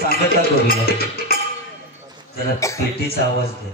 सांगता करूया जरा पेटीचा आवाज दे.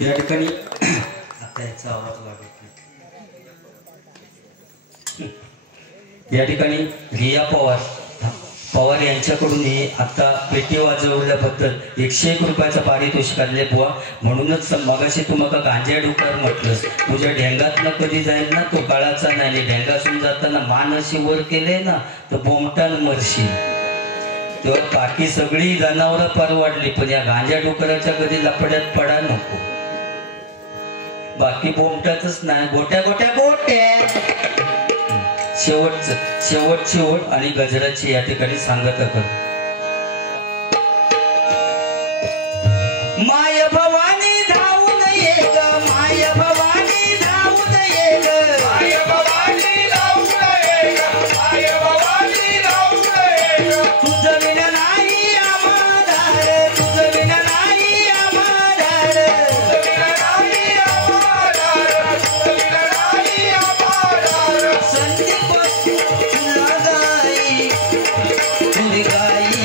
या ठिकाणी आता याचा आवाज वाढत नाही. या ठिकाणी रिया पवार यांच्याकडून हे आता पेटी वाजवल्याबद्दल 101 रुपयाचा पारितोषिक आले बुवा. म्हणूनच मगाशी तुम्हाला गांजा डुकार म्हटलंस. तुझ्या ढेंगातनं कधी जाईल ना तो काळाचा नाही. ढेंगासून जाताना मान अशी वर केले ना तर बोमटान मरशील. तेव्हा बाकी सगळी जनावरं परवाडली पण या गांजा डुकराच्या कधी लपड्यात पडा नको. बाकी बोमटातच नाही. गोट्या गोट्या गोट्या शेवट आणि गजराची या ठिकाणी सांगता कर. माय भवानी धावून ये ग, माय भवानी धावून ये ग, माय भवानी धावून ये ग, माय भवानी धावून ये ग. तुझं विना नाही आम्हाला, तुझं विना नाही आम्हाला, तुझं विना नाही आम्हाला, तुझं विना नाही आम्हाला. संदीप तुला गाई तुझी गाई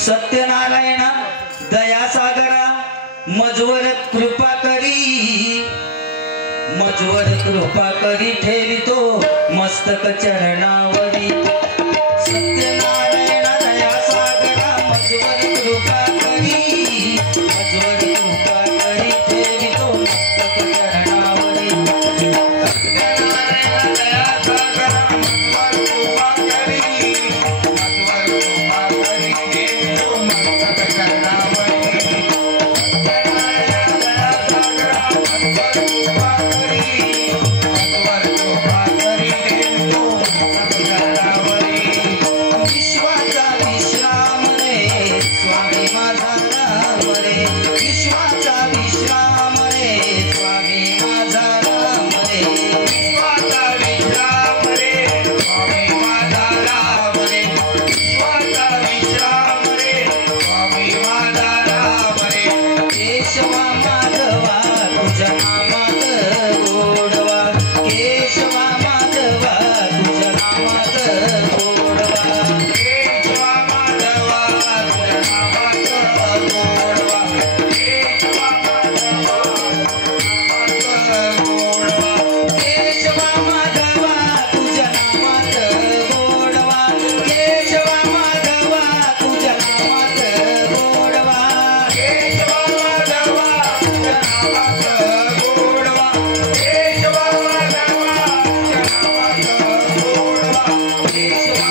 सत्यनारायण दयासागरा मजवर कृपा करी, मज मजवर कृपा करी ठेवितो मस्तक चरणावरी सत्यनारायण दया सागरा मजवर कृपा करी ठेवितो मस्तक चरणावरी सत्यनारायण दया सागरा मजवर कृपा करी ठेवितो मस्तक चरणावरी विश्वाचा विश्राम रे स्वामी माझा राम रे विश्वाचा विश्राम रे स्वामी माझा राम रे विश्वाचा विश्राम रे स्वामी माझा राम रे विश्वाचा विश्राम रे स्वामी माझा राम रे केशवा माधवा तुझ्या नामात गोडवा केशवा माधवा तुझ्या नामात गोडवा केशवा माधवा तुझ्या नामात गोडवा केशवा माधवा केशवा माधवा तुझ्या नामात गोडवा केशवा माधवा तुझ्या नामात गोडवा केशवा माधवा तुझ्या नामात गोडवा केशवा माधवा तुझ्या नामात गोडवा केशवा माधवा तुझ्या नामात गोडवा केशवा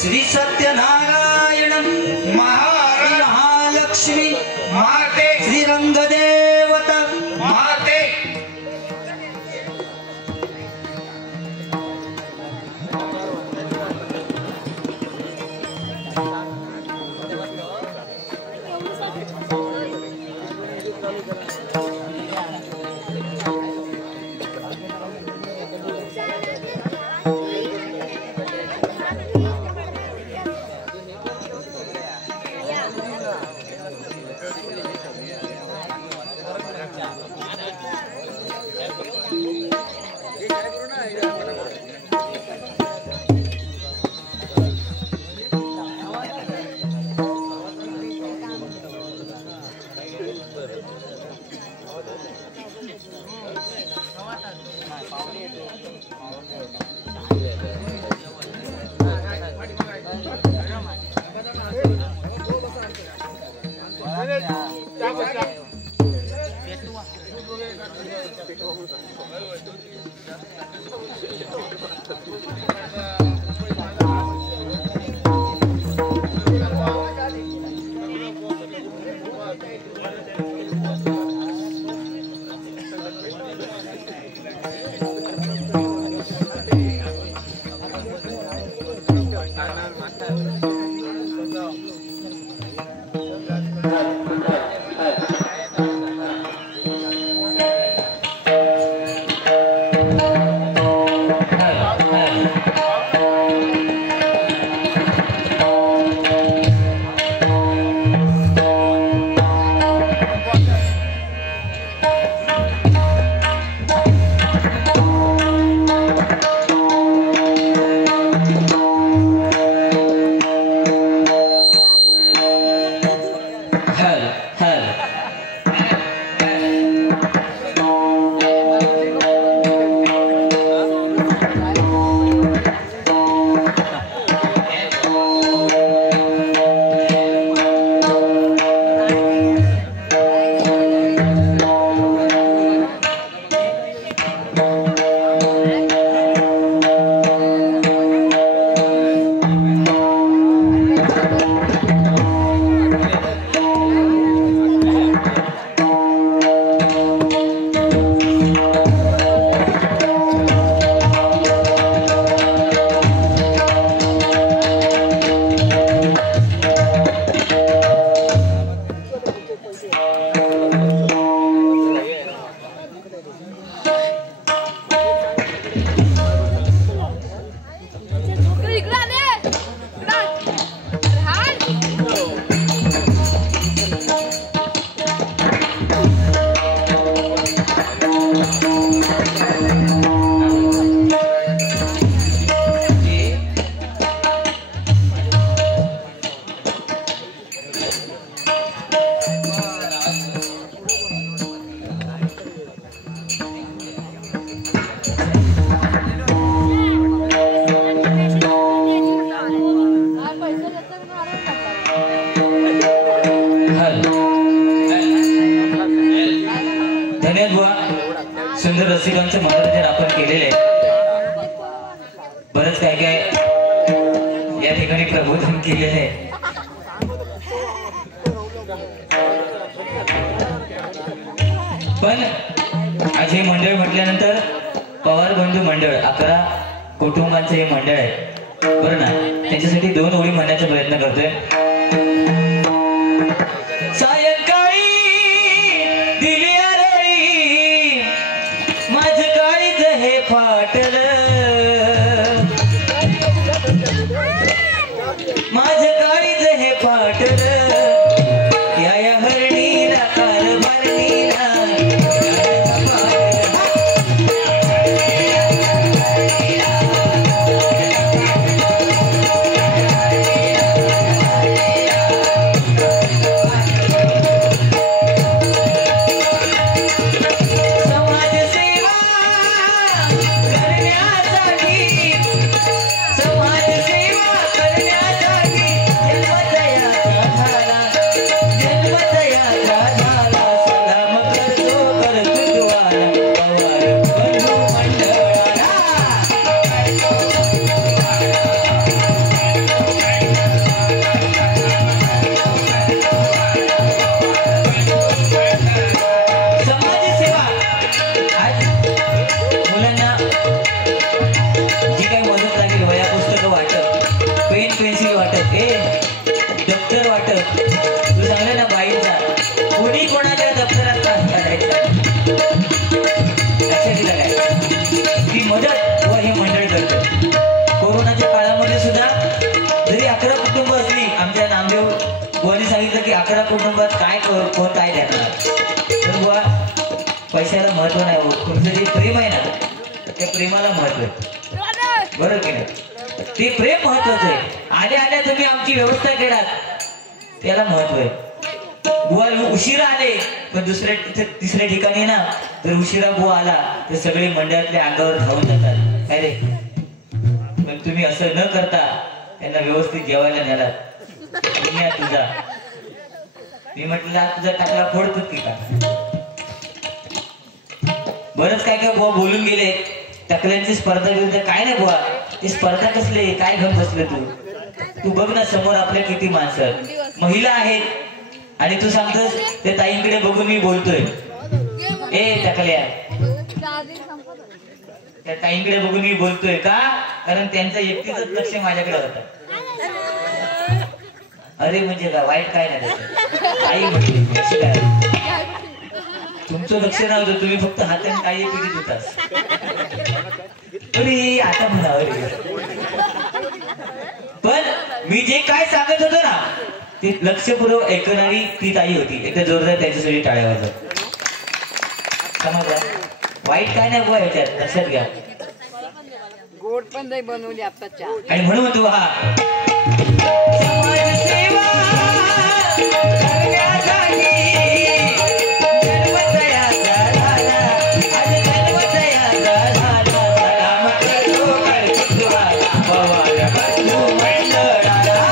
श्री सत्यनारायण महालक्ष्मी माते श्री रंगदेवता माते सुंदर रसिकांचं मनोरंजन आपण केलेले आहे. बरंच काय काय या ठिकाणी प्रबोधन केलेले आहे. पण आज हे मंडळ म्हटल्यानंतर पवार बंधू मंडळ 11 कुटुंबांचं हे मंडळ आहे बरं ना. त्याच्यासाठी 2 ओळी म्हणण्याचा प्रयत्न करतोय. सायंकाळी दिली आरळी माझं काळीज हे फाटलं, माझं काळीज हे फाटलं, या हरणीला कारभारणीला कुटुंबात काय कोण काय देणार. पण बुवा पैशाला महत्व नाही होत. तुमचं जे प्रेम आहे ना त्या प्रेमाला महत्व आहे बरोबर की नाही. ते प्रेम महत्वाचं आहे. आल्या आल्या तुम्ही आमची व्यवस्था केलात त्याला महत्व आहे. बुवा उशिरा आले पण तिसऱ्या ठिकाणी ना जर उशिरा बुवा आला तर सगळे मंडळातल्या अंगावर धावून जातात. काय रे पण तुम्ही असं न करता त्यांना व्यवस्थित जेवायला नेलात. पुण्या तुझा मी म्हटलं तुझा टाकला फोडतो की का. बरंच काय काय बुवा बोलून गेले. टाकल्यांची स्पर्धा विरुद्ध काय नाही बुवा ती स्पर्धा कसले काय घेऊन बसले तू बघ ना समोर आपल्या किती माणसं महिला आहेत आणि तू सांगतोस त्या ताईंकडे बघून मी बोलतोय. ए टाकल्या त्या ताईंकडे बघून मी बोलतोय का कारण त्यांचं एकटीच लक्ष माझ्याकडे होतं. अरे म्हणजे का वाईट काय नाही त्याचं आई म्हटली काय तुमचं लक्ष नव्हतं. तुम्ही फक्त हाताने काही पिढीत होतास. अरे आता म्हणा अरे पण मी जे काय सांगत होतो ना ते लक्षपूर्वक ऐकणारी ती ताई होती. एकदा जोरदार त्याच्यासाठी टाळ्या वाजव. समजला वाईट काय नाही बुवा ह्याच्यात लक्षात घ्या. गोड पण नाही बनवली आताच्या आणि म्हणून तू हा समाजसेवा करण्यासाठी जन्मदयाचा झाला आज जन्मदयाचा झाला. सलाम करतो करतो पवार बंधू मंडळाला.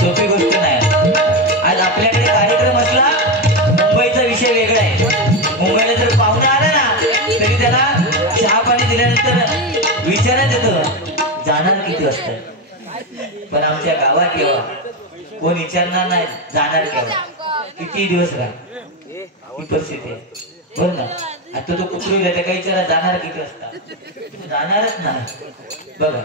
सोपी गोष्ट नाही. आज आपल्याकडे कार्यक्रम असला मुंबईचा विषय वेगळा आहे. मुंबईला जर पाहुणा आला ना तरी त्याला चहा पाणी दिल्यानंतर विचारत येतो जाणार किती वाजता. पण आमच्या गावात केव्हा कोण विचारणार नाही जाणार केव्हा किती दिवस राहा ही परिस्थिती आहे बरं ना. आता तो कुत्रू त्या काही विचारा जाणार किती वाजता जाणारच नाही बघा.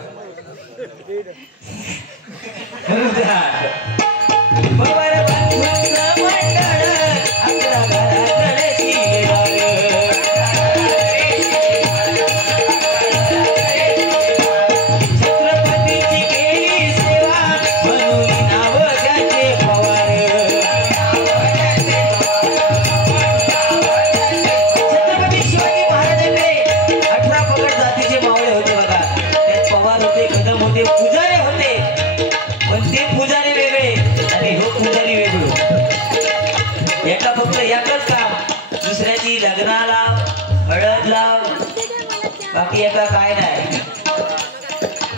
छत्रपतीची केली सेवा म्हणून नाव त्याचे पवार. छत्रपती शिवाजी महाराजांकडे 18 पगड जातीचे मावळे होते बघा.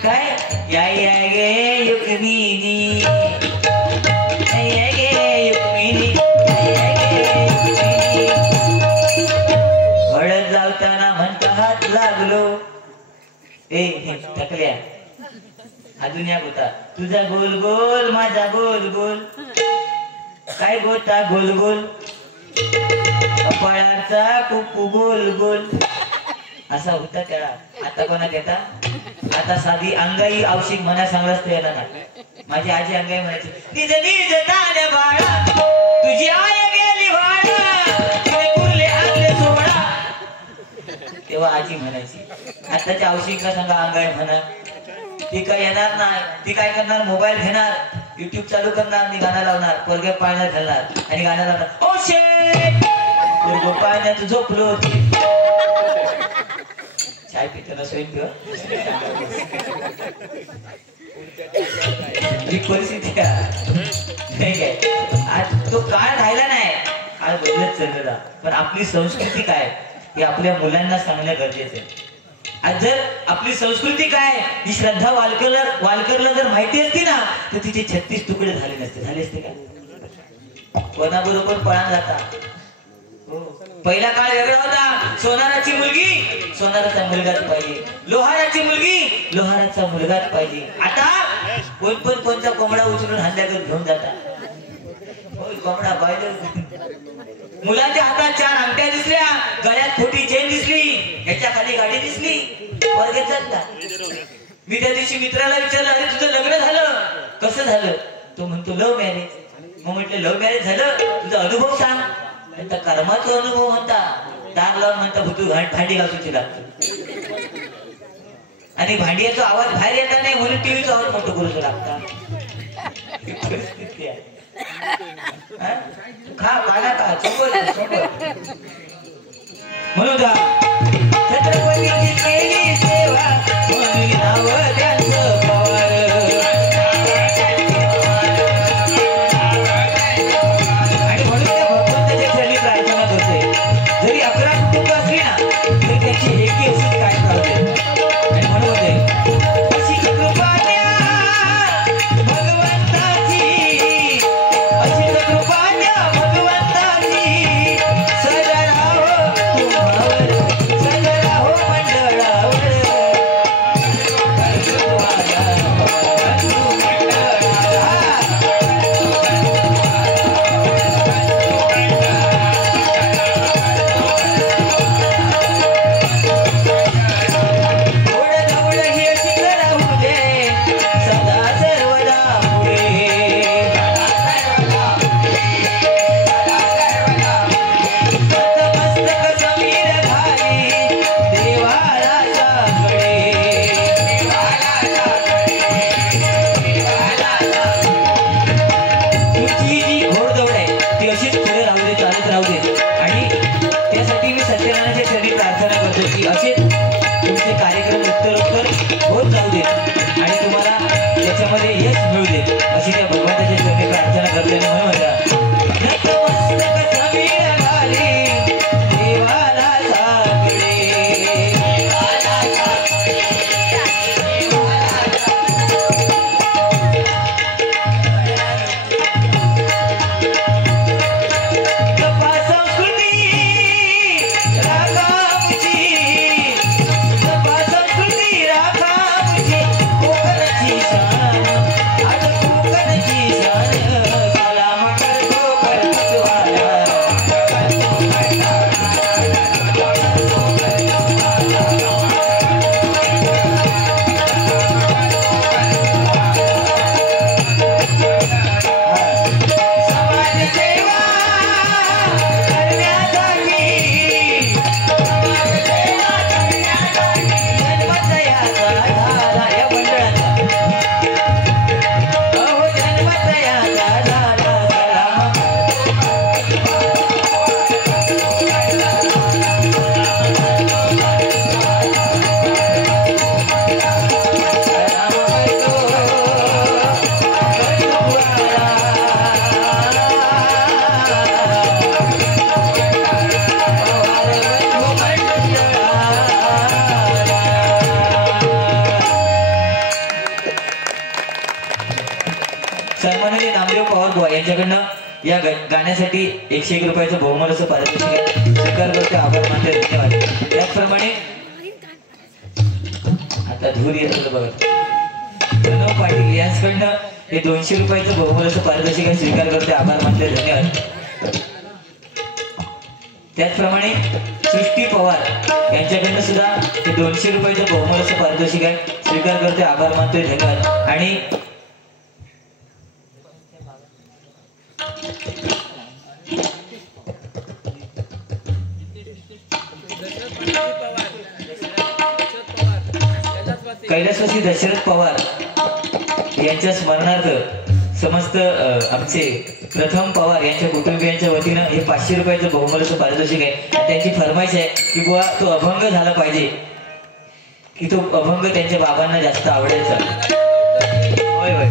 काय या गे युक्मिनी या गे युक्मिनी या गे युक्मिनी हळद लावताना म्हणता हात लागलो ए टकल्या अजून या गोता तुझा गोल गोल माझा गोल गोल काय गोता गोल गोल कपाळाचा कुकू गोल गोल असा होता त्याला. आता कोणा घेता आता साधी अंगाई औषिक म्हणा सांगलाच ते येणार ना. माझी आजी अंगाई म्हणायची निज निज ताने बाळा तुझी आय गेली वाळा तुझे कुर्ले आणले सोहळा. तेव्हा आजी म्हणायची. आताच्या औषिकला सांगा अंगाई म्हणा. ती काय येणार नाही. ती काय करणार मोबाईल घेणार युट्यूब चालू करणार आणि गाणं लावणार पोरगे पाळण्यात घालणार आणि गाणं लावणार ओ शेट पोरगं पाळण्यात झोपलो होती. चाय पिताना स्वयं ही परिस्थिती नाही काय. आज तो काळ राहिला नाही. काळ बदलत चाललेला. पण आपली संस्कृती काय हे आपल्या मुलांना सांगणं गरजेचं आहे. आज जर आपली संस्कृती काय ही श्रद्धा वालकरला जर माहिती असती ना तर तिचे 36 तुकडे झाले नसते. झाले असते का कोणाबरोबर पळा जाता. पहिला काळ वेगळा होता. सोनाराची मुलगी सोनाराचा मुलगाच पाहिजे. लोहाराची मुलगी लोहाराचा मुलगाच पाहिजे. आता कोण पण कोणता कोंबडा उचलून हांड्याकडे घेऊन जाता. कोंबडा पाहिजे. मुलाच्या हातात 4 अंगठ्या दिसल्या गळ्यात खोटी चेन दिसली याच्या खाली गाडी दिसली वर्गात चालता. मी त्या दिवशी मित्राला विचारलं अरे तुझं लग्न झालं कसं झालं. तो म्हणतो लव्ह मॅरेज. मग म्हटलं लव्ह मॅरेज झालं तुझा अनुभव सांग. आता कर्माचा अनुभव म्हणता दार लावून म्हणता भुतू भांडी घासूची लागतो आणि भांडीचा आवाज बाहेर येता नाही म्हणून टीव्हीचा आवाज मोठं करूच लागता. परिस्थिती आहे. खा काढा का सोबत म्हणून छत्रपतीची केली सेवा म्हणून नाव त्यांचं पवार. आणि म्हणून त्या भगवंताच्या चरणी प्रार्थना करतोय. जरी 11 कुटुंब असली ना तरी त्याची एकी अशी काय राहते. आणि म्हणून होते अशी कृपा द्या भगवंताची अशी कृपा द्या भगवंताची सदा राहो तुम्हावर सदा राहो मंडळावर. त्याच्यामध्ये यश मिळू दे अशी त्या भगवंताच्या चरणी प्रार्थना करते. सलाम सन्माननीय नामदेव पवार बुवा यांच्याकडनं या गाण्यासाठी 101 रुपयाचं बहुमोल असं पारितोषिक आहे. स्वीकार करते, आभार मानते, धन्यवाद. त्याचप्रमाणे आता धूर येत बघा प्रणव पाटील यांच्याकडनं हे 200 रुपयाचं बहुमोल असं पारितोषिक आहे. स्वीकार करते, आभार मानते, धन्यवाद. त्याचप्रमाणे सृष्टी पवार यांच्याकडनं सुद्धा हे 200 रुपयाचं बहुमोल असं पारितोषिक आहे. स्वीकार करते, आभार मानतोय, धन्यवाद. आणि कैलासवासी दशरथ पवार यांच्या स्मरणार्थ समस्त आमचे प्रथम पवार यांच्या कुटुंबियांच्या वतीनं हे 500 रुपयाचं बहुमोल असं पारितोषिक आहे. त्यांची फरमाईश आहे की बुवा तो अभंग झाला पाहिजे, की तो अभंग त्यांच्या बाबांना जास्त आवडायचा. होय होय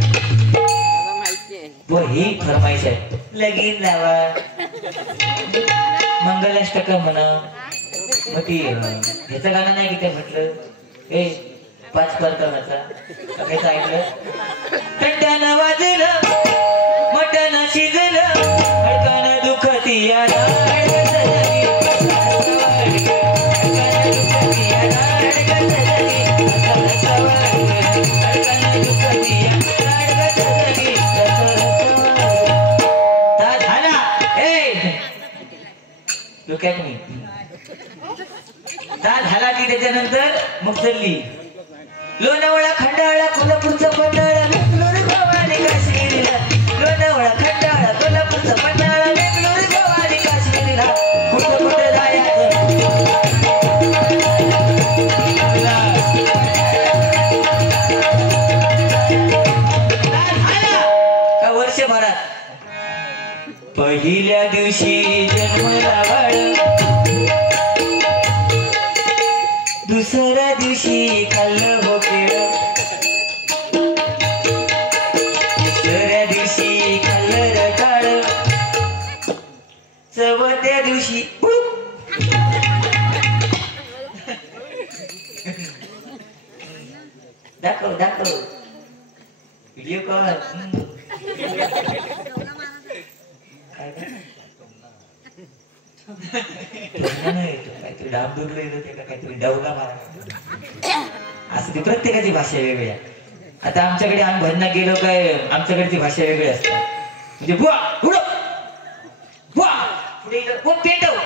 व ही फरमाईश आहे. लगीन लावा, मंगलाष्टक म्हणा. मग ती ह्याचं गाणं नाही की ते म्हटलं 5 परतनाचा काहीच ऐकलं. टट्ट्यानं वाजलं, मटण शिजलं, हडकानं दुखती याला झाला की त्याच्यानंतर मग चलली लोणावळा, खंडाळा, कोल्हापूरचा पन्हाळा, बेंगलोर, गोवा आणि काश्मीरला. लोणावळा, खंडाळा, कोल्हापूरचा पन्हाळा, बेंगलोर, गोवा आणि काश्मीरला. कुठं कुठं जायचं का वर्षभरात पहिल्या दिवशी जन्मला बाळ, दुसऱ्या दिवशी खाल्लं हो केळं, तिसऱ्या दिवशी खाल्लं रताळ, चौथ्या दिवशी दाखव दाखव व्हिडिओ कॉल. काहीतरी डाब दुरलं येतं ते का काहीतरी डावला मारा असं ते प्रत्येकाची भाषा वेगळी आहे. आता आमच्याकडे आम्ही भजनात गेलो काय आमच्याकडची भाषा वेगळी असते. म्हणजे बुवा उडो बुवा पुढे पेटव,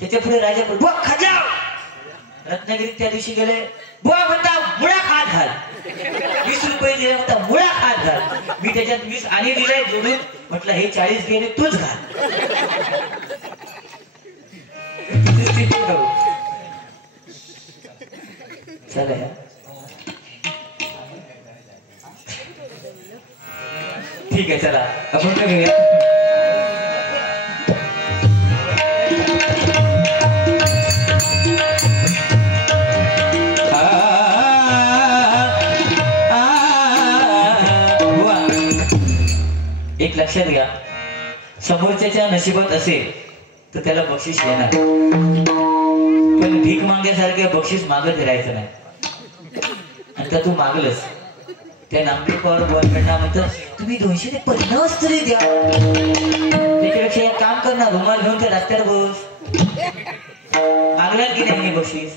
त्याच्या पुढे राजा बुवा खाजाव. रत्नागिरीत त्या दिवशी गेले बुवा म्हणता मुळा खात घाल, 20 रुपये दिले म्हणता मुळा खात घाल. मी त्याच्यात 20 आणि दिले जोडून, म्हटलं हे 40 गेले तूच घाल. चला ठीक आहे, चला आपण काय घेऊया. एक लक्षात घ्या, समोरच्याच्या नशिबात असेल तर त्याला बक्षीस येणार, पण भीक मागण्यासारखे बक्षीस मागत राहायचं नाही. आणि तर तू मागलस त्या नामदेव पवार बुवांकडनं म्हणतात तुम्ही 200 ते 50 तरी द्या. त्याच्यापेक्षा एक काम करणार, रुमाल घेऊन त्या रस्त्यावर बस. मागणार की नाही बक्षीस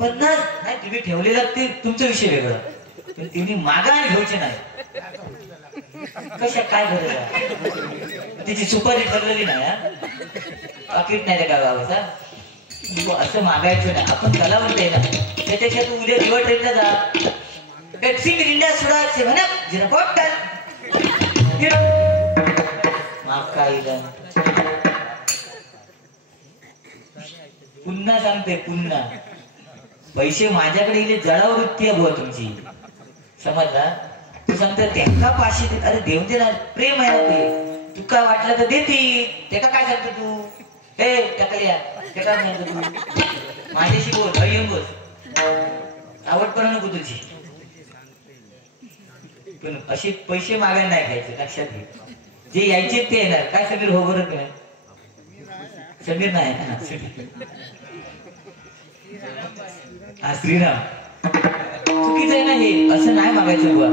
50 नाही, तुम्ही ठेवलेला ते तुमचा विषय वेगळा, पण तुम्ही मागा आणि घ्यायचे नाही. कशा काय गरज आहे, तिची सुपारी ठरलेली नाही, पाकिट नाही त्या गावाचा. असं मागायचं नाही. आपण कलावंत आहे ना, त्याच्यापेक्षा तू उद्या दिवा ट्रेनला जा, पेप्सी मिरिंडा सोडा म्हणा जिरा पॉप माग काय. पुन्हा सांगते, पुन्हा पैसे माझ्याकडे इथे जडावर वृत्ती आहे बुवा तुमची, समजला. तू सांगते त्यांना 500 अरे देऊन दे ना, प्रेम आहे ना ते. तू काय वाटलं तर देते, ते का काय सांगतो तू. हे टाकल्या ते काय म्हणतो तू, माझ्याशी बोल, येऊन बोल, आवड पण नको तुझी. पण असे पैसे मागायला नाही घ्यायचे, लक्षात घे. जे यायचे ते येणार. काय समीर हो बरं नाही, समीर नाही ना, हा श्रीराम. चुकीचं आहे ना हे, असं नाही मागायचं बुवा.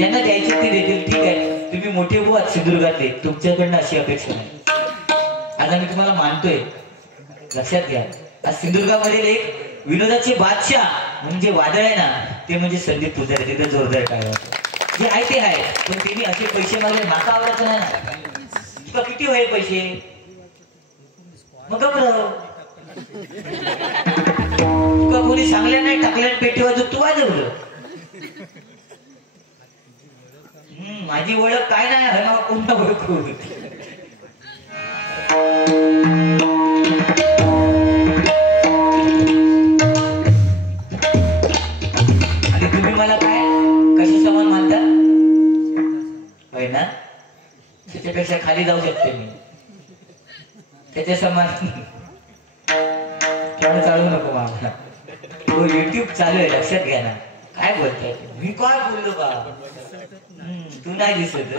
ज्यांना द्यायची ते देतील, ठीक आहे. तुम्ही मोठे भाऊ आहात सिंधुदुर्गातले, तुमच्याकडनं अशी अपेक्षा नाही. आता मी तुम्हाला मानतोय, लक्षात घ्या. आज सिंधुदुर्गामधील एक विनोदाचे बादशाह म्हणजे वादळ आहे ना, ते म्हणजे संदीप पुजारी. तिथं जोरदार काय जे आहे ते आहे. पण त्यांनी असे पैसे मागले, माका आवडायचं नाही ना. तुका किती होय पैसे, मग गप्प तुका कोणी सांगल्या नाही, टाकल्या पेटी वाजव, तू वाजवलं. माझी ओळख काय नाही, कोणता ओळख. आणि तुम्ही मला काय कशी समान मानता होय ना? त्याच्यापेक्षा खाली जाऊ शकते मी, त्याच्या समान चालू नको मला. तो युट्यूब चालू आहे, लक्षात घ्या ना. काय बोलताय मी, काय बोललो बा, तू नाही दिसत.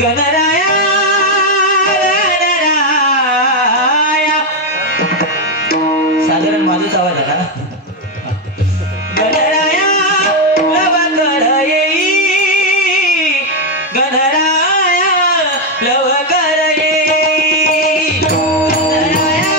गणराया साधारण माझाच आवाज आला ना. गणराया लव कर येई, गणराया लव कर येई, गणराया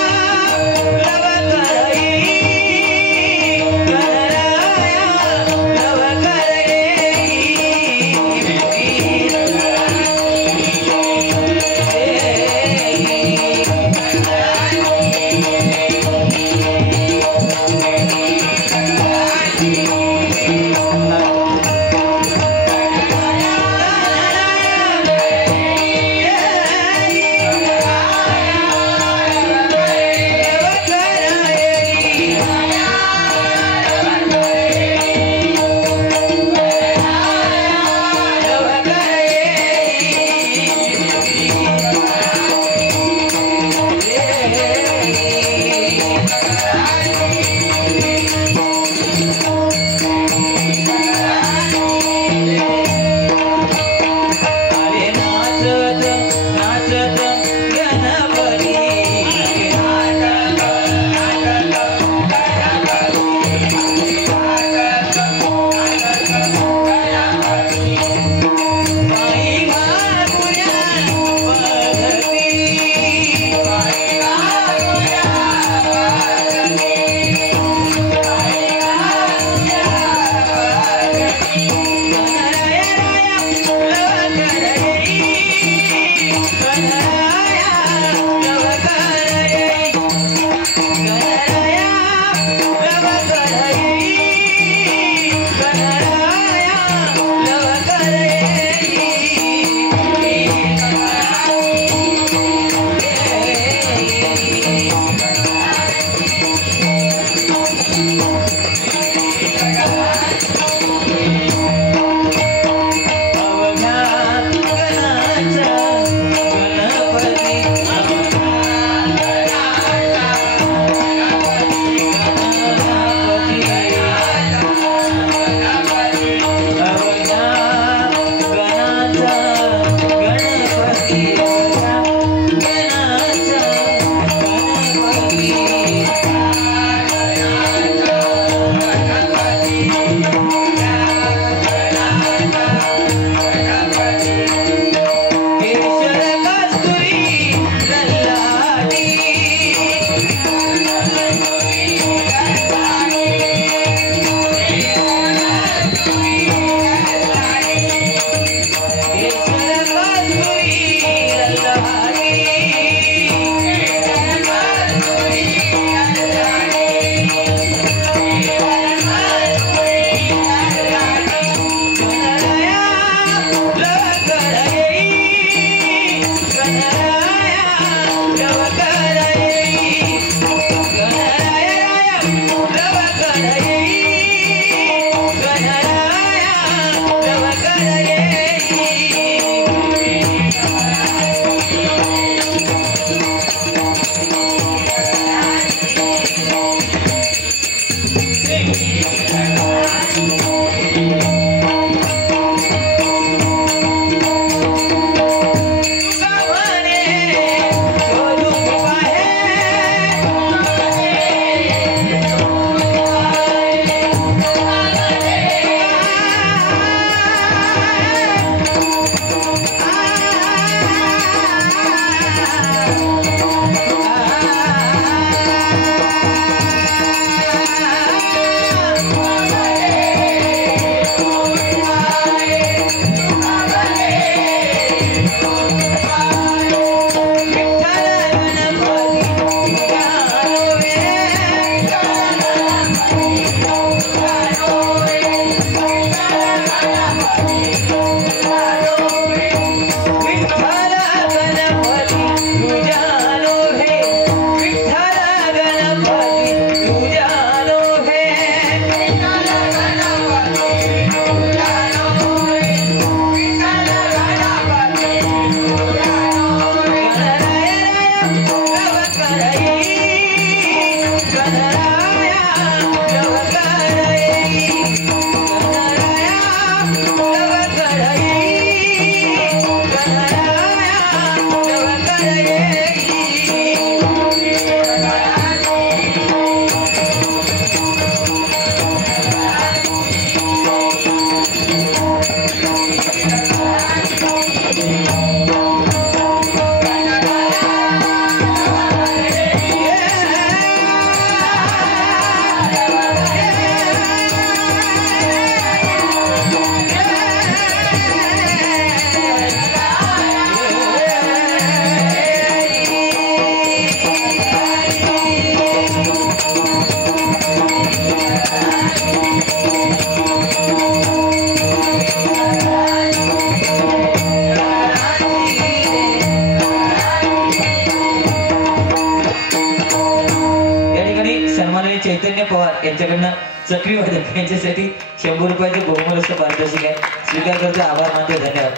माननीय चैतन्य पवार यांच्याकडनं चक्रीवादक यांच्यासाठी 100 रुपयाचे बहुमूल्य पारितोषिक आहे. स्वीकार करतो, आभार मानतो, धन्यवाद.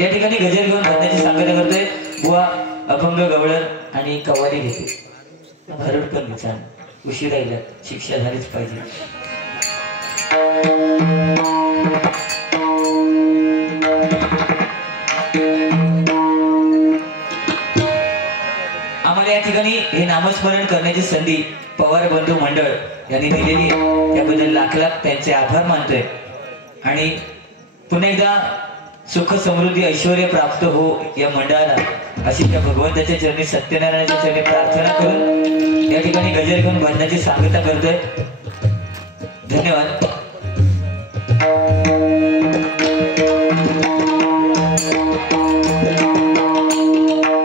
या ठिकाणी गजर घेऊन भरण्याची सांगता करतोय बुवा अभंग गवळण आणि कव्वाली घेते. भरड पण छान उशीर राहिला, शिक्षा झालीच पाहिजे. आम्हाला या ठिकाणी हे नामस्मरण करण्याची संधी पवार बंधू मंडळ यांनी दिलेली, त्याबद्दल लाख लाख त्यांचे आभार मानतोय. आणि पुन्हा एकदा सुख समृद्धी ऐश्वर्य प्राप्त हो या मंडळाला, अशी त्या भगवंताच्या चरणी सत्यनारायणाच्या चरणी प्रार्थना करून या ठिकाणी गजर घेऊन भजनाची सांगता करतोय. धन्यवाद.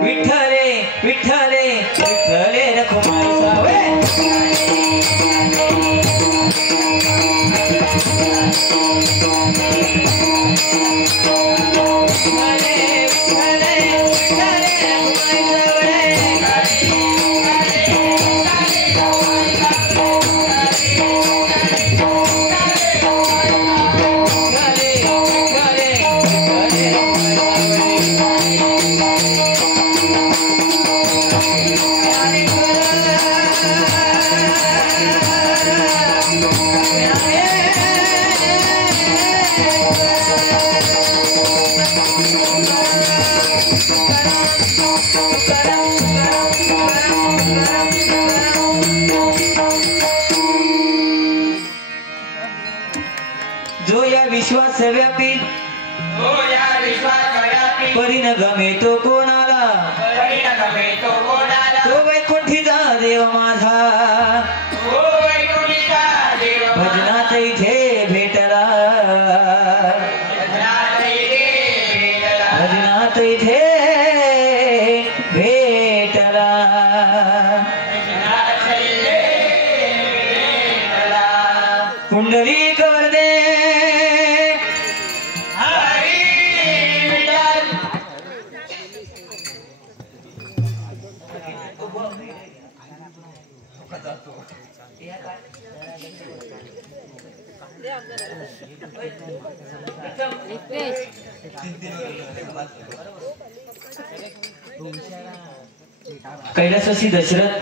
विठ्ठले विठ्ठले विठ्ठले रखुमाई सावे. जो या विश्वासव्यापी परी न गमे तो कोणाला, तो वैकुंठीचा देव माझा, भजनात इथे भेटला, भजनात इथे भेटला. पुंडलिक वरदे कैलासवासी दशरथ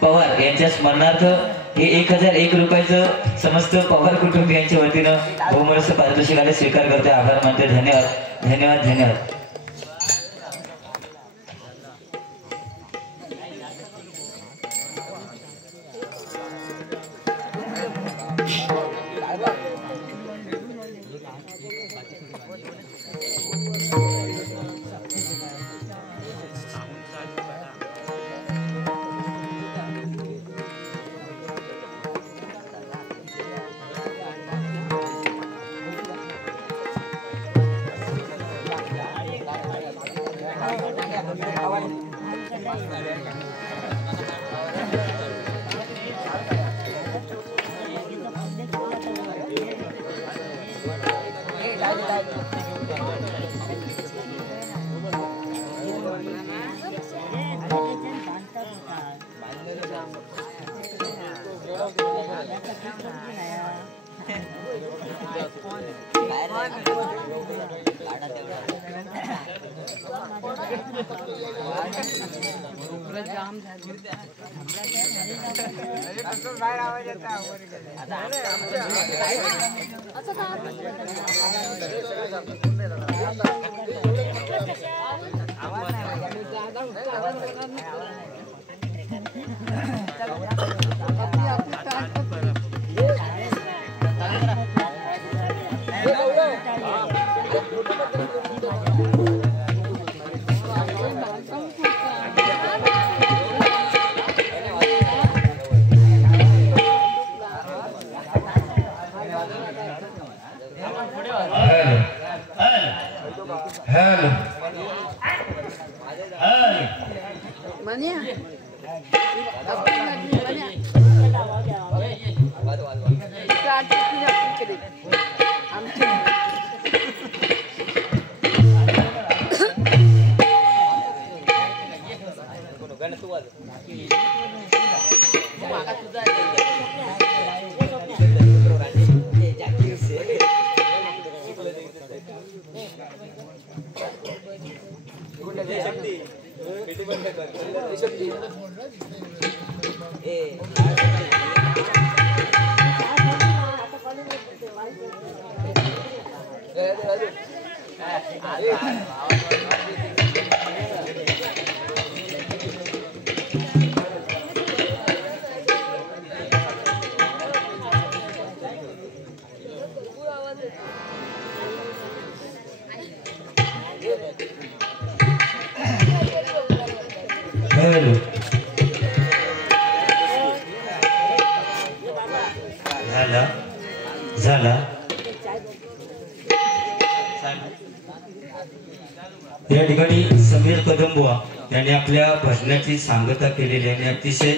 पवार यांच्या स्मरणार्थ हे 1001 रुपयाचं समस्त पवार कुटुंबियांच्या वतीनं बहुमूल्य पारितोषिकाला स्वीकार करते. आभार मानते. धन्यवाद धन्यवाद धन्यवाद. हॅलो झाला झाला या ठिकाणी समीर कदमबुवा यांनी आपल्या भजनाची सांगता केलेली आणि अतिशय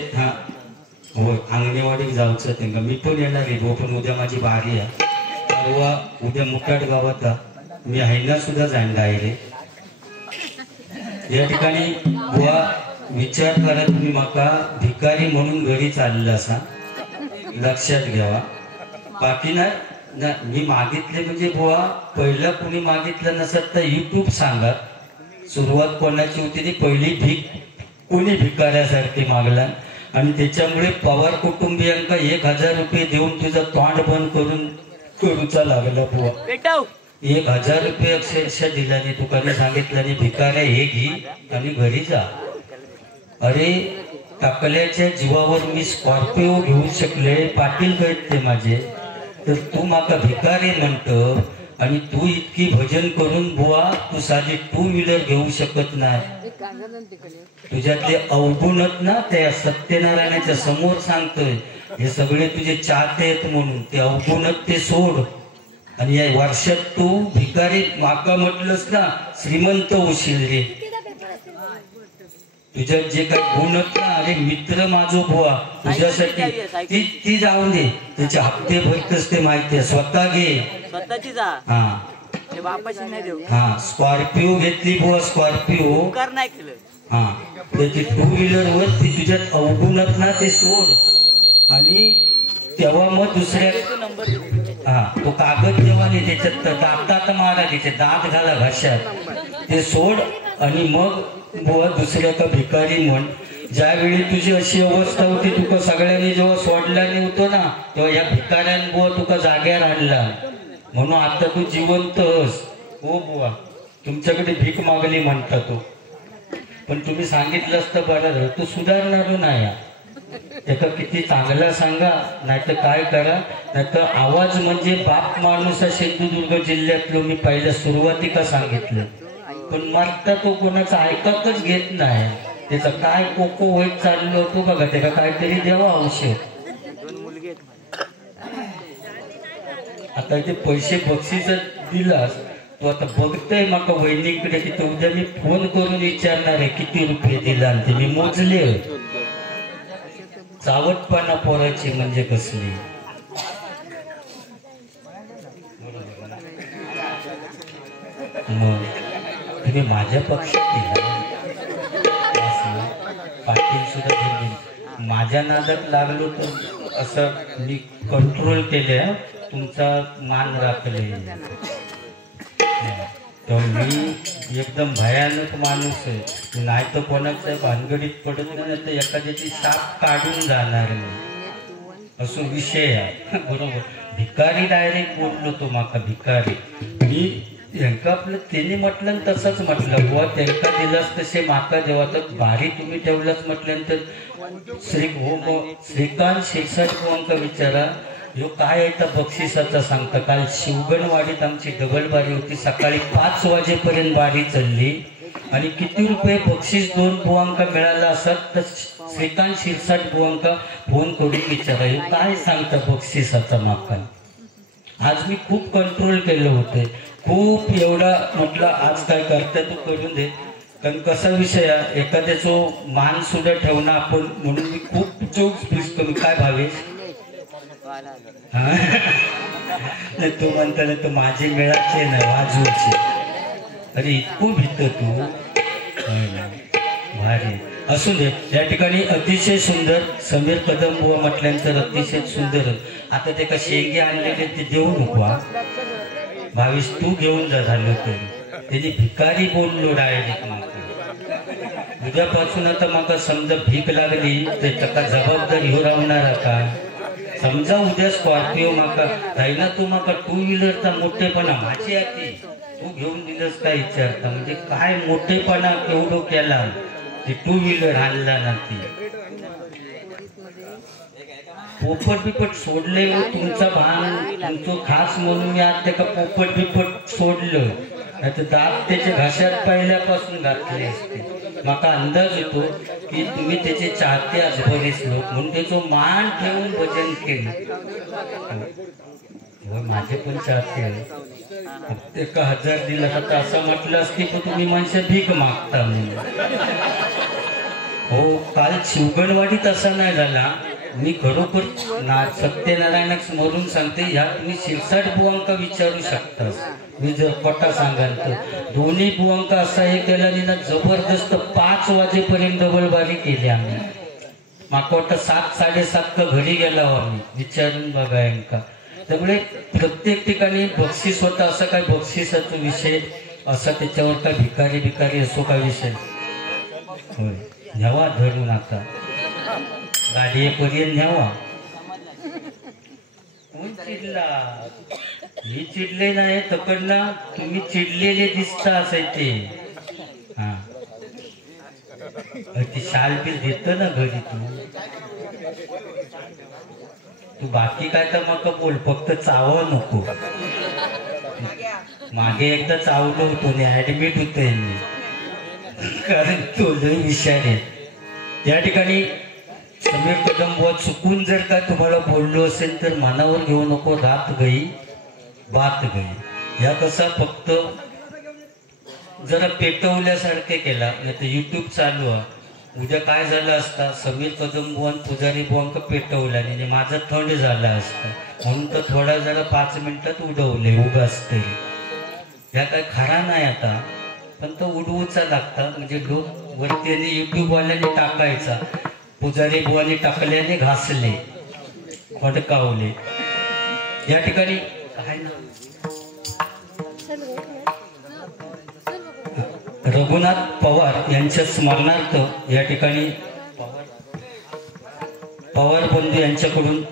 हो अंगणेवाडीक जाऊचं त्यांना मी पण येणार आहे बुवा, पण उद्या माझी बारी आहे बुवा, उद्या मुकाट गावात मी हायना सुद्धा जाणला आहे या ठिकाणी बुवा विचार करा तुम्ही माका भिकारी म्हणून घरी चाललं असा लक्षात घ्यावा बाकी ना मी मागितले म्हणजे बुवा पहिलं कुणी मागितलं नसत तर युट्यूब सांगा सुरुवात कोणाची होती ती पहिली भीक कोणी भिकाऱ्यासारखी मागला आणि त्याच्यामुळे पवार कुटुंबियांका 1000 रुपये देऊन तुझं तोंड बंद करूचा लागला बुवा 1000 रुपये अक्षरशः दिल्याने तुकाने सांगितल्याने भिकाऱ्या हे घे आणि घरी जा अरे टाकल्याच्या जीवावर मी स्कॉर्पिओ घेऊ शकले पाटील कळते माझे तर तू माका भिकारी म्हणतो आणि तू इतकी भजन करून बुवा तू साधी 2 व्हीलर घेऊ शकत नाही तुझ्यातले अवगुणच ना त्या सत्यनारायणाच्या समोर सांगतोय हे सगळे तुझे चाहते आहेत म्हणून ते अवगुणच ते सोड आणि या वर्षात तू भिकारी माका म्हटलंस ना श्रीमंत होशील रे तुझ्यात जे काही गुण आहेत ना अरे मित्र माझो बुवा तुझ्यासाठी ती जाऊन दे त्याचे हप्ते भरतच ते माहिती आहे स्वतः घे स्वतःची जा हा बापाची नाही देऊ हा स्कॉर्पिओ घेतली बुवा स्कॉर्पिओ उपकार नाही केलं हा त्याची 2 व्हीलर वर ती तुझ्यात अवगुणत ना ते सोड आणि तेव्हा मग दुसऱ्या हा तो कागद जेव्हा नाही त्याच्यात दातात मारा त्याचे दात घाला भाषात ते सोड आणि मग बुवा दुसऱ्या का भिकारी म्हण ज्यावेळी तुझी अशी अवस्था होती तुका सगळ्यांनी जेव्हा सोडला होतो ना तेव्हा या भिकाऱ्यान बुवा तुका जाग्यावर आणला म्हणून आता तू जिवंत हस हो बुवा तुमच्याकडे भीक मागली म्हणता तो पण तुम्ही सांगितलं असतं बरं तू सुधारणार नाही त्याचा किती चांगला सांगा नाहीतर काय करा नाहीतर आवाज म्हणजे बाप माणूस सिंधुदुर्ग जिल्ह्यातलो मी पहिल्या सुरुवातीला सांगितलं पण मरता तो कोणाचं ऐकतच घेत नाही त्याचा काय कोको होत चाललो होतो बघा त्याला काहीतरी द्यावा औषध आता ते पैसे बक्षीस दिलास तो आता बघतोय माका वहिनीकडे की तो उद्या मी फोन करून विचारणार आहे किती रुपये दिला आणि ते मी मोजले चावटपणा पोराची म्हणजे कसली मग तुम्ही माझ्या पक्षात दिला पाटील सुद्धा माझ्या नादात लागलो तर असं मी कंट्रोल केले तुमचा मान राखले तर मी एकदम भयानक माणूस आहे नाही तर कोणाच्या भानगडीत पडत नाही तर एखाद्याची साप काढून जाणार नाही असो विषय आहे बरोबर भिकारी डायरेक्ट बोललो तो माका भिकारी मी यांका आपलं त्यांनी म्हटलं तसंच म्हटलं बुवा त्यांका दिलास तसे माका जेव्हा तर बारी तुम्ही ठेवलाच म्हटल्यानंतर श्रीकांत शिरसाट बुवांका विचारा ह्यो काय आहे तर बक्षिसाचा सांगता काल शिवगणवाडीत आमची डबल बारी होती सकाळी 5 वाजेपर्यंत बारी चालली आणि किती रुपये बक्षीस 2 बुवांका मिळाला असत तर श्रीकांत शिरसाट बुवांका फोन करून विचारा ह्यो काय सांगता बक्षिसाचा माका आज मी खूप कंट्रोल केलं होतं खूप एवढा म्हटलं आज काय करता तू करून दे कारण कसा विषय आहे एखाद्याचो मान सुद्धा ठेवणं आपण म्हणून मी खूप जोक्स पिसतो मी काय भावेश तू म्हणता तू माझे मिळाचे ना वाजवचे अरे इतकं भीत तू भारी असू दे. या ठिकाणी अतिशय सुंदर समीर कदम बुवा म्हटल्यानंतर अतिशय सुंदर. आता ते का शेंगे आणलेले ते देऊ नको हा. भावेश तू घेऊन जा झालं तरी. त्याची भिकारी बोललो डायरेक्ट. उद्यापासून आता मका समजा भीक लागली तर त्याका जबाबदारी हो राहणार का. समजा उद्या स्कॉर्पिओ माका राहिना तू माका टू व्हीलरचा मोठेपणा माझी आती तू घेऊन दिलंस काय विचारता. म्हणजे काय मोठेपणा केवढं केला ते टू व्हीलर आणला ना. ती पोपट बिपट सोडले तुमचा भान तुमचं खास म्हणून मी आज त्या पोपट बिपट सोडलं. आता दात त्याच्या घशात पहिल्यापासून घातले असते. माका अंदाज येतो की तुम्ही त्याचे चाहते आज बरेच लोक म्हणून त्याचं मान ठेवून भजन केलं. माझे पण चाहते एका 1000 दिला तर असं म्हटलं असते की तुम्ही माणसं भीक मागता म्हणून. हो काल शिवगणवाडी तसा नाही झाला. मी खरोखर सत्यनारायणाक स्मरून सांगते. ह्या तुम्ही शिरसाट बुवांका विचारू शकता. मी जर पटा सांगाल तर दोन्ही बुवांका असा हे केला ना जबरदस्त 5 वाजेपर्यंत डबलबारी केली आम्ही. माका वाटतं 7-7:30 का घरी गेला आम्ही. विचारून बघा यांका. त्यामुळे प्रत्येक ठिकाणी बक्षीस होता असं काय बक्षिसाचा विषय असा त्याच्यावर काय भिकारी असो काय विषय होय. न्यावा धरून आता गाडीपर्यंत न्यावा. कोण चिडला. मी चिडले नाही तकडनं तुम्ही चिडलेले दिसता असायचे. हा ती शाल बिल देत ना घरी तू बाकी काय तर मग बोल फक्त चाव नको. मागे एकदा चावलं होतो ऍडमिट होत कारण तो लय विषय आहे. या ठिकाणी समीर कदम बुवा चुकून जर का तुम्हाला बोललो असेल तर मनावर घेऊ नको. रात गई बात गई या कसा फक्त जरा पेटवल्यासारखे केला. नाही तर युट्यूब चालू आहे. उद्या काय झालं असता समीर कदम बुवा पुजारी बुवांक पेटवला म्हणजे माझा थंड झाला असता म्हणून तर थोडा जरा 5 मिनिटात उडवले उगाच तरी. या काय खरा नाही आता पण तो उडवूचा लागता. म्हणजे लोक वरती युट्यूबवाल्याने टाकायचा. पुजारी बुवाने टाकल्याने घासले फडकावले. या ठिकाणी काय ना रघुनाथ पवार यांच्या स्मरणार्थ या ठिकाणी पवार बंधू यांच्याकडून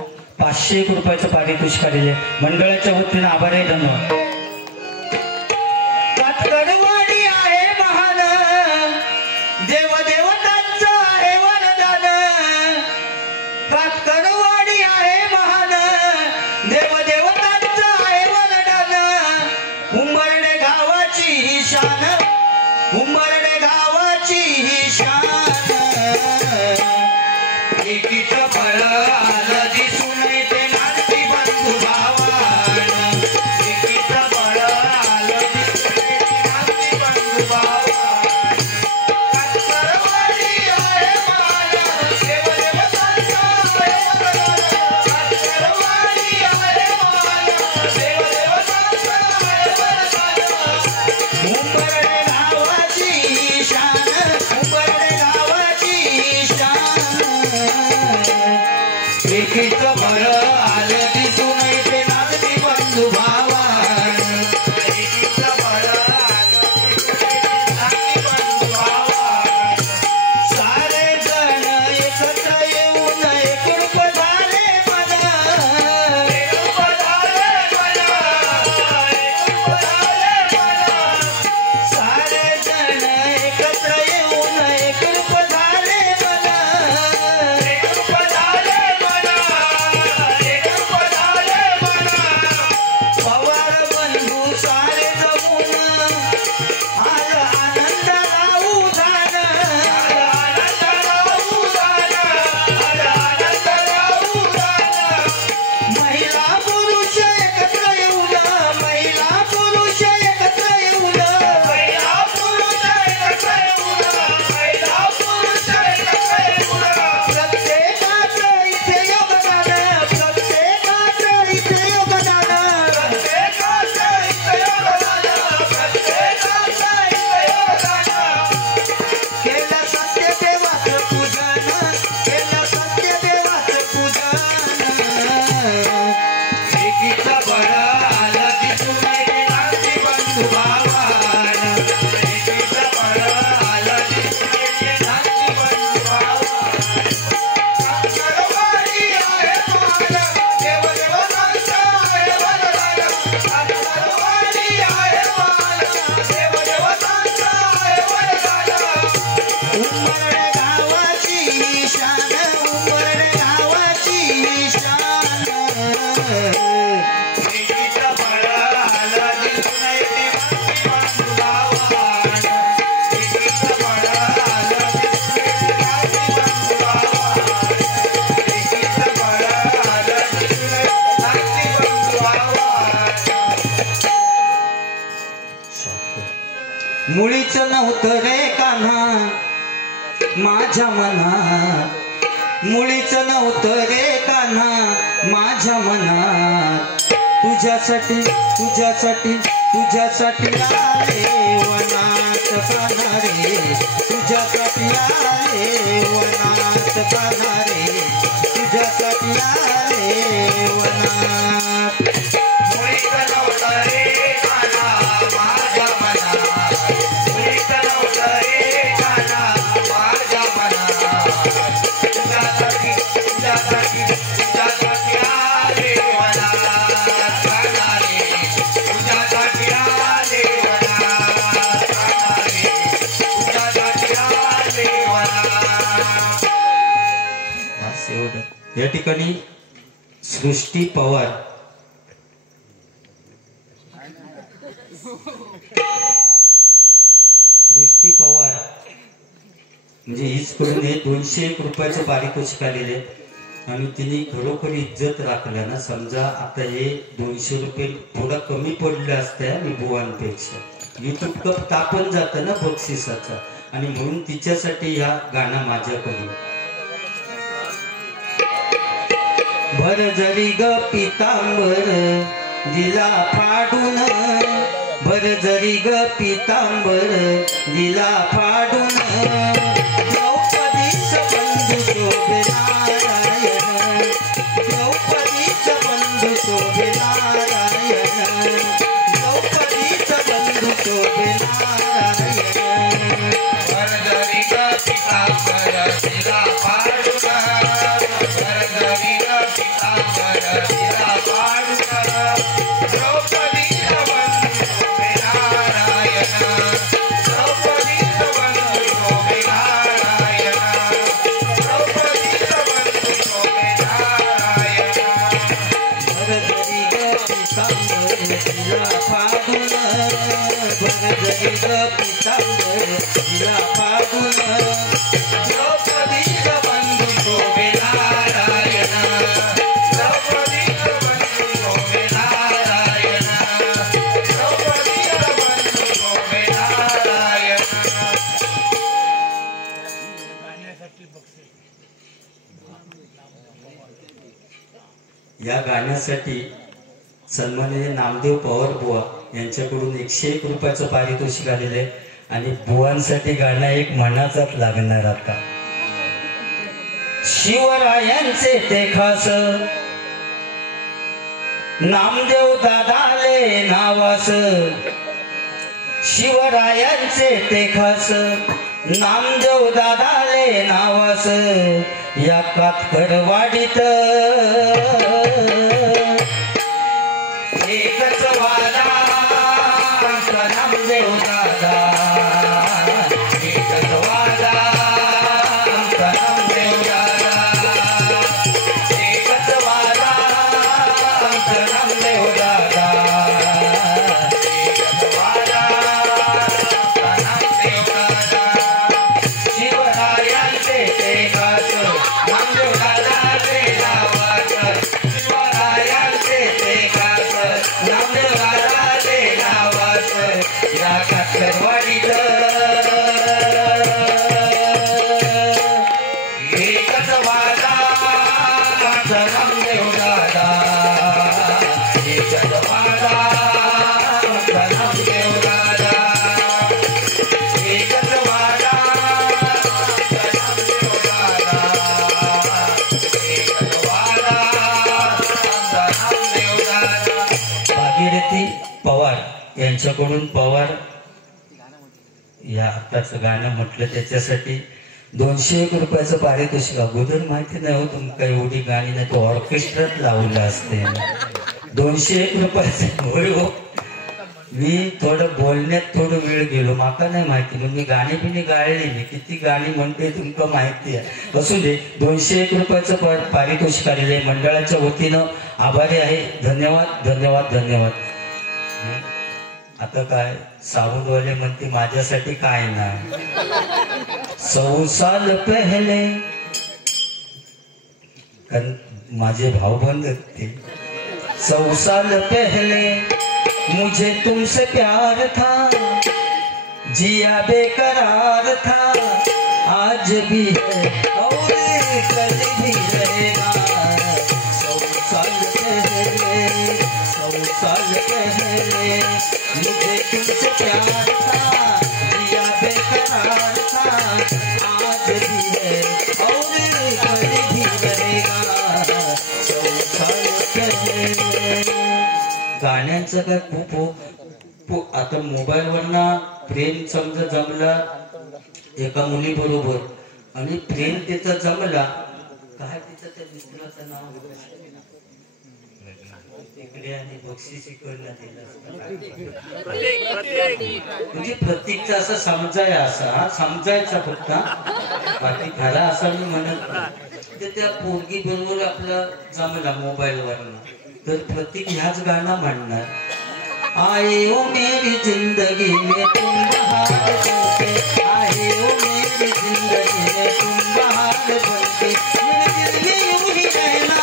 501 रुपयाचं पारितोषिक आलेले मंडळाच्या वतीने आभार आहे. धन्यवाद. उंबरडे गावाची ही शान एकीचं फळ आलं दिसून येते नाती बंधू भावान. एकीचं फळ आलं दिसून येते नाती बंधू भावान. कातरवाडी आहे माला देवदेवतांचा कातरवाडी आहे माला देवदेवतांचा उंबरडे एकीचं बरं आलं दिसून येते नाती बंधू भावान. एकीचं बरं आलं दिसून येते नाती बंधू भावान. सारे जण एकत्र येऊन एकरूप झाले मला. एकरूप झाले मला. एकरूप झाले मला. सारे जण एकत्र येऊन एकरूप झाले मला. एकरूप झाले मला. मुळीच नव्हतं रे कान्हा माझ्या मनात, मुळीच नव्हतं रे कान्हा माझ्या मनात, तुझ्यासाठी तुझ्यासाठी तुझ्यासाठी आले वनात कान्हा रे, तुझ्यासाठी आले वनात कान्हा रे, तुझ्यासाठी आले वनात. मुळीच नव्हतं रे कान्हा माझ्या मनात, मुळीच नव्हतं रे कान्हा माझ्या मनात, तुझ्यासाठी तुझ्यासाठी तुझ्यासाठी आले वनात कान्हा रे, तुझ्यासाठी आले वनात कान्हा रे, तुझ्यासाठी आले वनात. बस एवढं. या ठिकाणी सृष्टी पवार सृष्टी पवार म्हणजे हीच कडून हे 201 रुपयाचं पारितोषिक आलेले आणि तिने खरोखर इज्जत राखल्या ना. समजा आता हे 200 रुपये थोडा कमी पडले असते मी बुवांपेक्षा, युट्यूब कप तापन जातं ना बक्षिसाचा, आणि म्हणून तिच्यासाठी ह्या गाणं माझ्याकडे. भर जरी ग पितांबर दिला फाडून, भर जरी ग पितांबर दिला फाडून, द्रौपदीच बंधू शोभे नारायण, द्रौपदीच बंधू शोभे नारायण, द्रौपदीच बंधू शोभे नारायण. वरदरी ग पितांबर दिला फाडून, वरदरी ग पितांबर दिला फाडून, द्रौपदीच बंधू शोभे नारायण, द्रौपदीच बंधू शोभे नारायण, द्रौपदीच बंधू शोभे नारायण. भरजरी ग पितांबर दिला फाडून, भरजरी ग पितांबर दिला फाडून, द्रौपदीच बंधू शोभे नारायण, द्रौपदीच बंधू शोभे नारायण, द्रौपदीच बंधू शोभे नारायण. या गाण्यासाठी सन्माननीय नामदेव पवार बुवा यांच्याकडून 101 रुपयाचं पारितोषिक आलेलं आहे आणि बुवांसाठी गाणं एक म्हणाचाच लागणार आता. शिवरायांचे ते खास नामदेव दादाले नावास, शिवरायांचे ते खास नामदेव दादाले नावास, या कातकरवाडीत एकच वादा नामदेव दादा, एकच वादा नामदेव दादा, एकच वादा नामदेव दादा, एकच वादा नामदेव दादा. शिवरायांचे ते खास नामदेव दादाचे नावास, शिवरायांचे ते खास नामदेव दादाचे नावास, या कातकरवाडीत एकच वादा नामदेव दादा, एकच वादा नामदेव दादा, एकच वादा नामदेव दादा, एकच वादा नामदेव दादा. भागीरथी पवार यांच्याकडून पवार या आताच गाणं म्हटलं त्याच्यासाठी 201 रुपयाचं पारितोषिक. अगोदर माहिती नाही हो तुमका एवढी गाणी नाही तो ऑर्केस्ट्रात लावलं असते. 201 रुपयाचं होय हो. मी थोडं बोलण्यात थोडं वेळ गेलो, माका नाही माहिती, मग मी गाणी बिणी गाळली नाही. किती गाणी म्हणते तुमका माहिती आहे. असू दे, 201 रुपयाचं पारितोषिक आलेलं आहे. मंडळाच्या वतीनं आभारी आहे. धन्यवाद धन्यवाद धन्यवाद. आता काय सावंतवाले म्हणते माझ्यासाठी काय ना. 100 साल पहले माझे भाऊबंद थे. 100 साल पहले मुझे तुमसे प्यार था, जिया बेकरार था आज भी है और कल भी रहेगा। 100 साल पहले 100 साल पहले मुझे तुमसे प्यार था, जिया बेकरार था आज भी है और कल भी रहेगा। 100 साल पहले गाण्यांचं काय खूप आता मोबाईलवरनं प्रेम समजा जमला एका मुली बरोबर आणि प्रेम तिचा जमला काय तिचं त्या मित्राचं नाव तिकडे आणि बक्षीस करण्यात म्हणजे प्रतीकचा असं समजाय असा समजायचा फक्त बाकी खरा असा मी म्हणत नाही। तर त्या पोरगी बरोबर आपला जमला मोबाईलवरनं तर प्रतीक ह्याच गाणं म्हणणार, आए ओ मेरी जिंदगी में तुम बहार बनके, आए ओ मेरी जिंदगी में तुम बहार बनके, मेरे दिल में यूं ही रहना,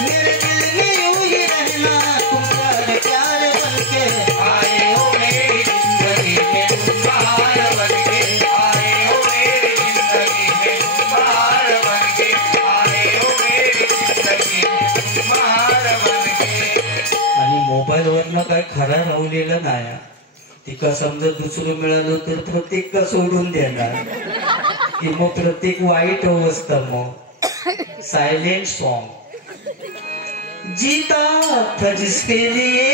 मेरे दिल में यूं ही रहना, तुम प्यार प्यार बनके, आए ओ मेरी जिंदगी में तुम बहार बनके, आए ओ मेरी जिंदगी में तुम बहार बनके, आए ओ मेरी जिंदगी आणि मोबाईलवरनं काय खरा राहिलेला नाही। तिका समजा दुसरं मिळालं तर प्रत्येक का सोडून देणार की मग प्रत्येक वाईट अवस्था मग सायलेंट सॉन्ग जीता था जिसके लिए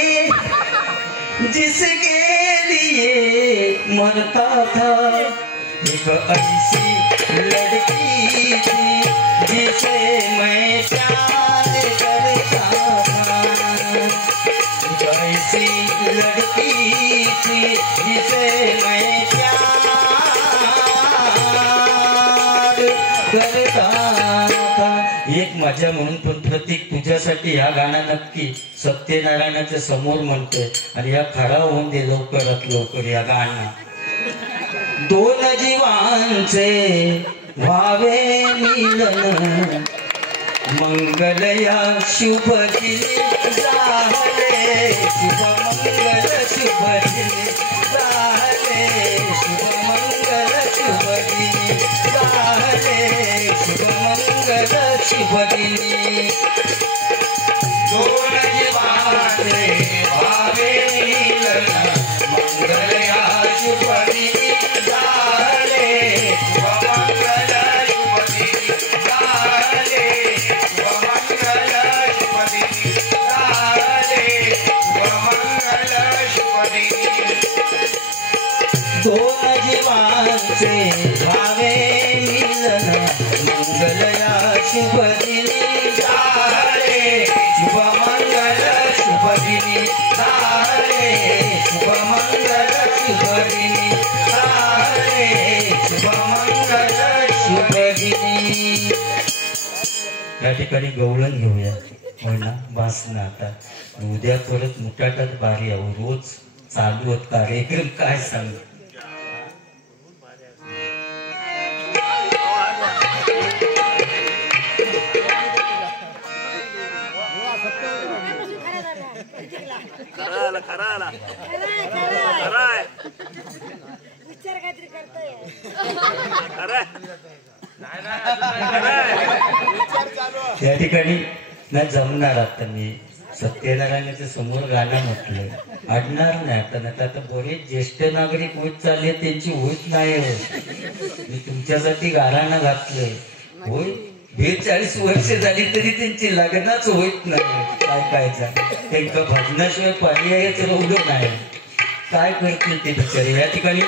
मरता था, एक ऐसी लड़की थी जिसे मैं प्यार करता था, एक ऐसी लड़की थी जिसे मैं प्यार करता था। एक मजा म्हणून पण प्रतीक तुझ्यासाठी हा गाणं नक्की सत्यनारायणाच्या समोर म्हणतोय आणि या खरा होऊन दे लवकरात लवकर या गाणं। दोन जीवांचे व्हावे मिलन, मंगल या शुभ दिनी झाले, शुभ मंगल शुभ दिनी झाले, शुभ मंगल शुभ दिनी झाले, शुभ मंगल शुभ दिनी। दोन जीवांचे व्हावे मिलन, मंगल या शुभ दिनी झाले, शुभ मंगल शुभ दिनी झाले, शुभ मंगल शुभ दिनी झाले, शुभ मंगल शुभ दिनी। दोन जीवांचे भावे मिलन, मंगल या शुभ दिनी झाले, शुभ मंगल शुभ दिनी झाले, शुभ मंगल शुभ दिनी झाले, शुभ मंगल शुभ दिनी। या ठिकाणी गवळण घेऊया होय ना, बास ना आता उद्या परत मुठाटात बारी आहे, रोज चालू होत कार्यक्रम काय सांग। या ठिकाणी नाही जमणार आता मी सत्यनारायणाच्या समोर गाणं म्हटलं अडणार नाही आता, नाही आता बरेच ज्येष्ठ नागरिक होत चालले त्यांची होत नाही होत। मी तुमच्यासाठी गाणं घातलंय होय, 42 वर्ष झाली तरी त्यांची लग्नच होत नाही, काय कायचा त्यांना भजनाशिवाय पर्यायच राहिलो नाही, काय करतील ते बिचारे। या ठिकाणी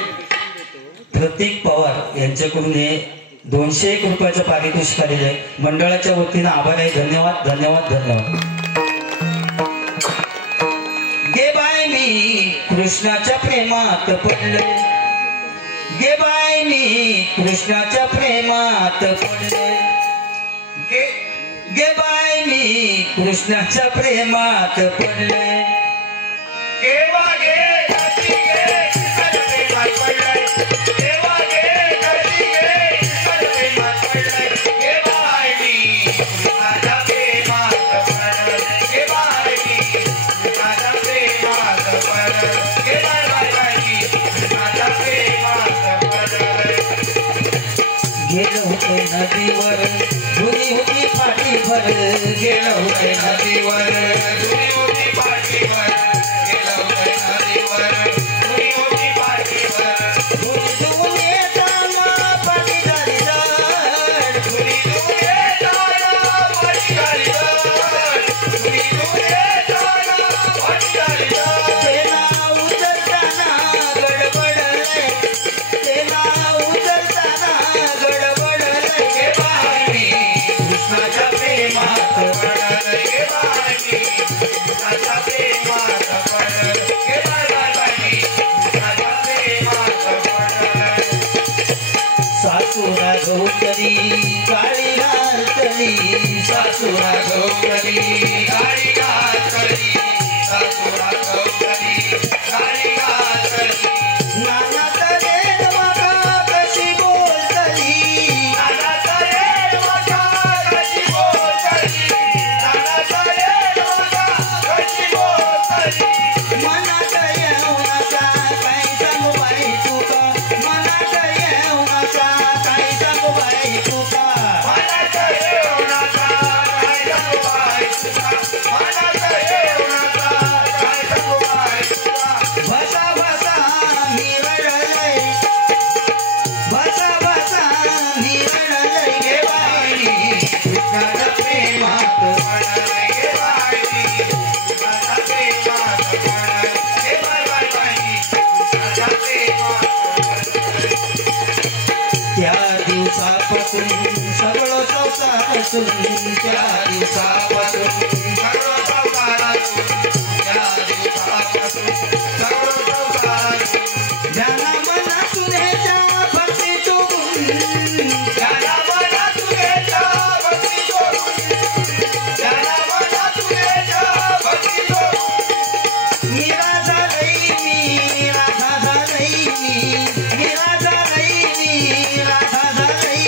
प्रतीक पवार यांच्याकडून हे 201 रुपयाचं पारितोषिक आलेलं आहे, मंडळाच्या वतीनं आभार आहे। धन्यवाद धन्यवाद धन्यवाद। गे बाय मी कृष्णाच्या प्रेमात पडले, गे बाय मी कृष्णाच्या प्रेमात पडले, गे बाय मी कृष्णाच्या प्रेमात पडले, गे बागे कशी गे कृष्णाच्या प्रेमात पडले, गे बागे कशी गे कृष्णाच्या प्रेमात पडले, गे बाय मी कृष्णाच्या प्रेमात पडले, गे बाय मी कृष्णाच्या प्रेमात गेलं होतं नदीवर धुनी होती पाठीवर गेलं होतं नदीवर धुनी होती पाठीवर गेलं होतं नदीवर धुनी होती पाठीवर धुनी धुवून येताना पाठीदारी जाड धुनी धुवून येताना पाठीदारी जाड धुनी धुवून येताना पाठीदारी जाड तेला उतरताना गडबडलंय तेला उतरताना गडबडलंय हे बाळणी कृष्णाच्या प्रेमात पडलं हे बाळणी कृष्णाच्या प्रेमात पडलं हे बाळणी कृष्णाच्या प्रेमात पडलं सासुरा गौतरी काळी घालतली सासुरा गौतरी काळी घातली सासुरा गौतरी काळी घातली नाना तरे मका कशी बोलतली नानाचा रे मका कशी बोलतली नानाचा रे मका कशी बोलतली मनात येऊनचा काय सांगू बाई तुका मनात येऊनचा काय सांगू बाई तुका मनाचा येवणाचा काय सांगू बाई तुका मनाचा येवणाचा काय सांगू बाई तुका भसा भसा मी रडलय भसा भसा मी रडलय गे बाई कृष्णाच्या प्रेमात पडलं हे बाळणी कृष्णाच्या प्रेमात पडलं हे बाळणी कृष्णाच्या प्रेमात पडलं त्या दिवसापासून सगळं संसारातून त्या दिवसापासून सगळं संसारातून या दिवसापासून सगळं संसारातून ज्यांना मनातून ह्याच्या भक्ती चोरून ज्याला मनातून येत्या भक्ती जोडून ज्याला मनातून येत्या भक्ती जोडून निराजा लई मी राधा झालई मी राजा लई मी राधा झालई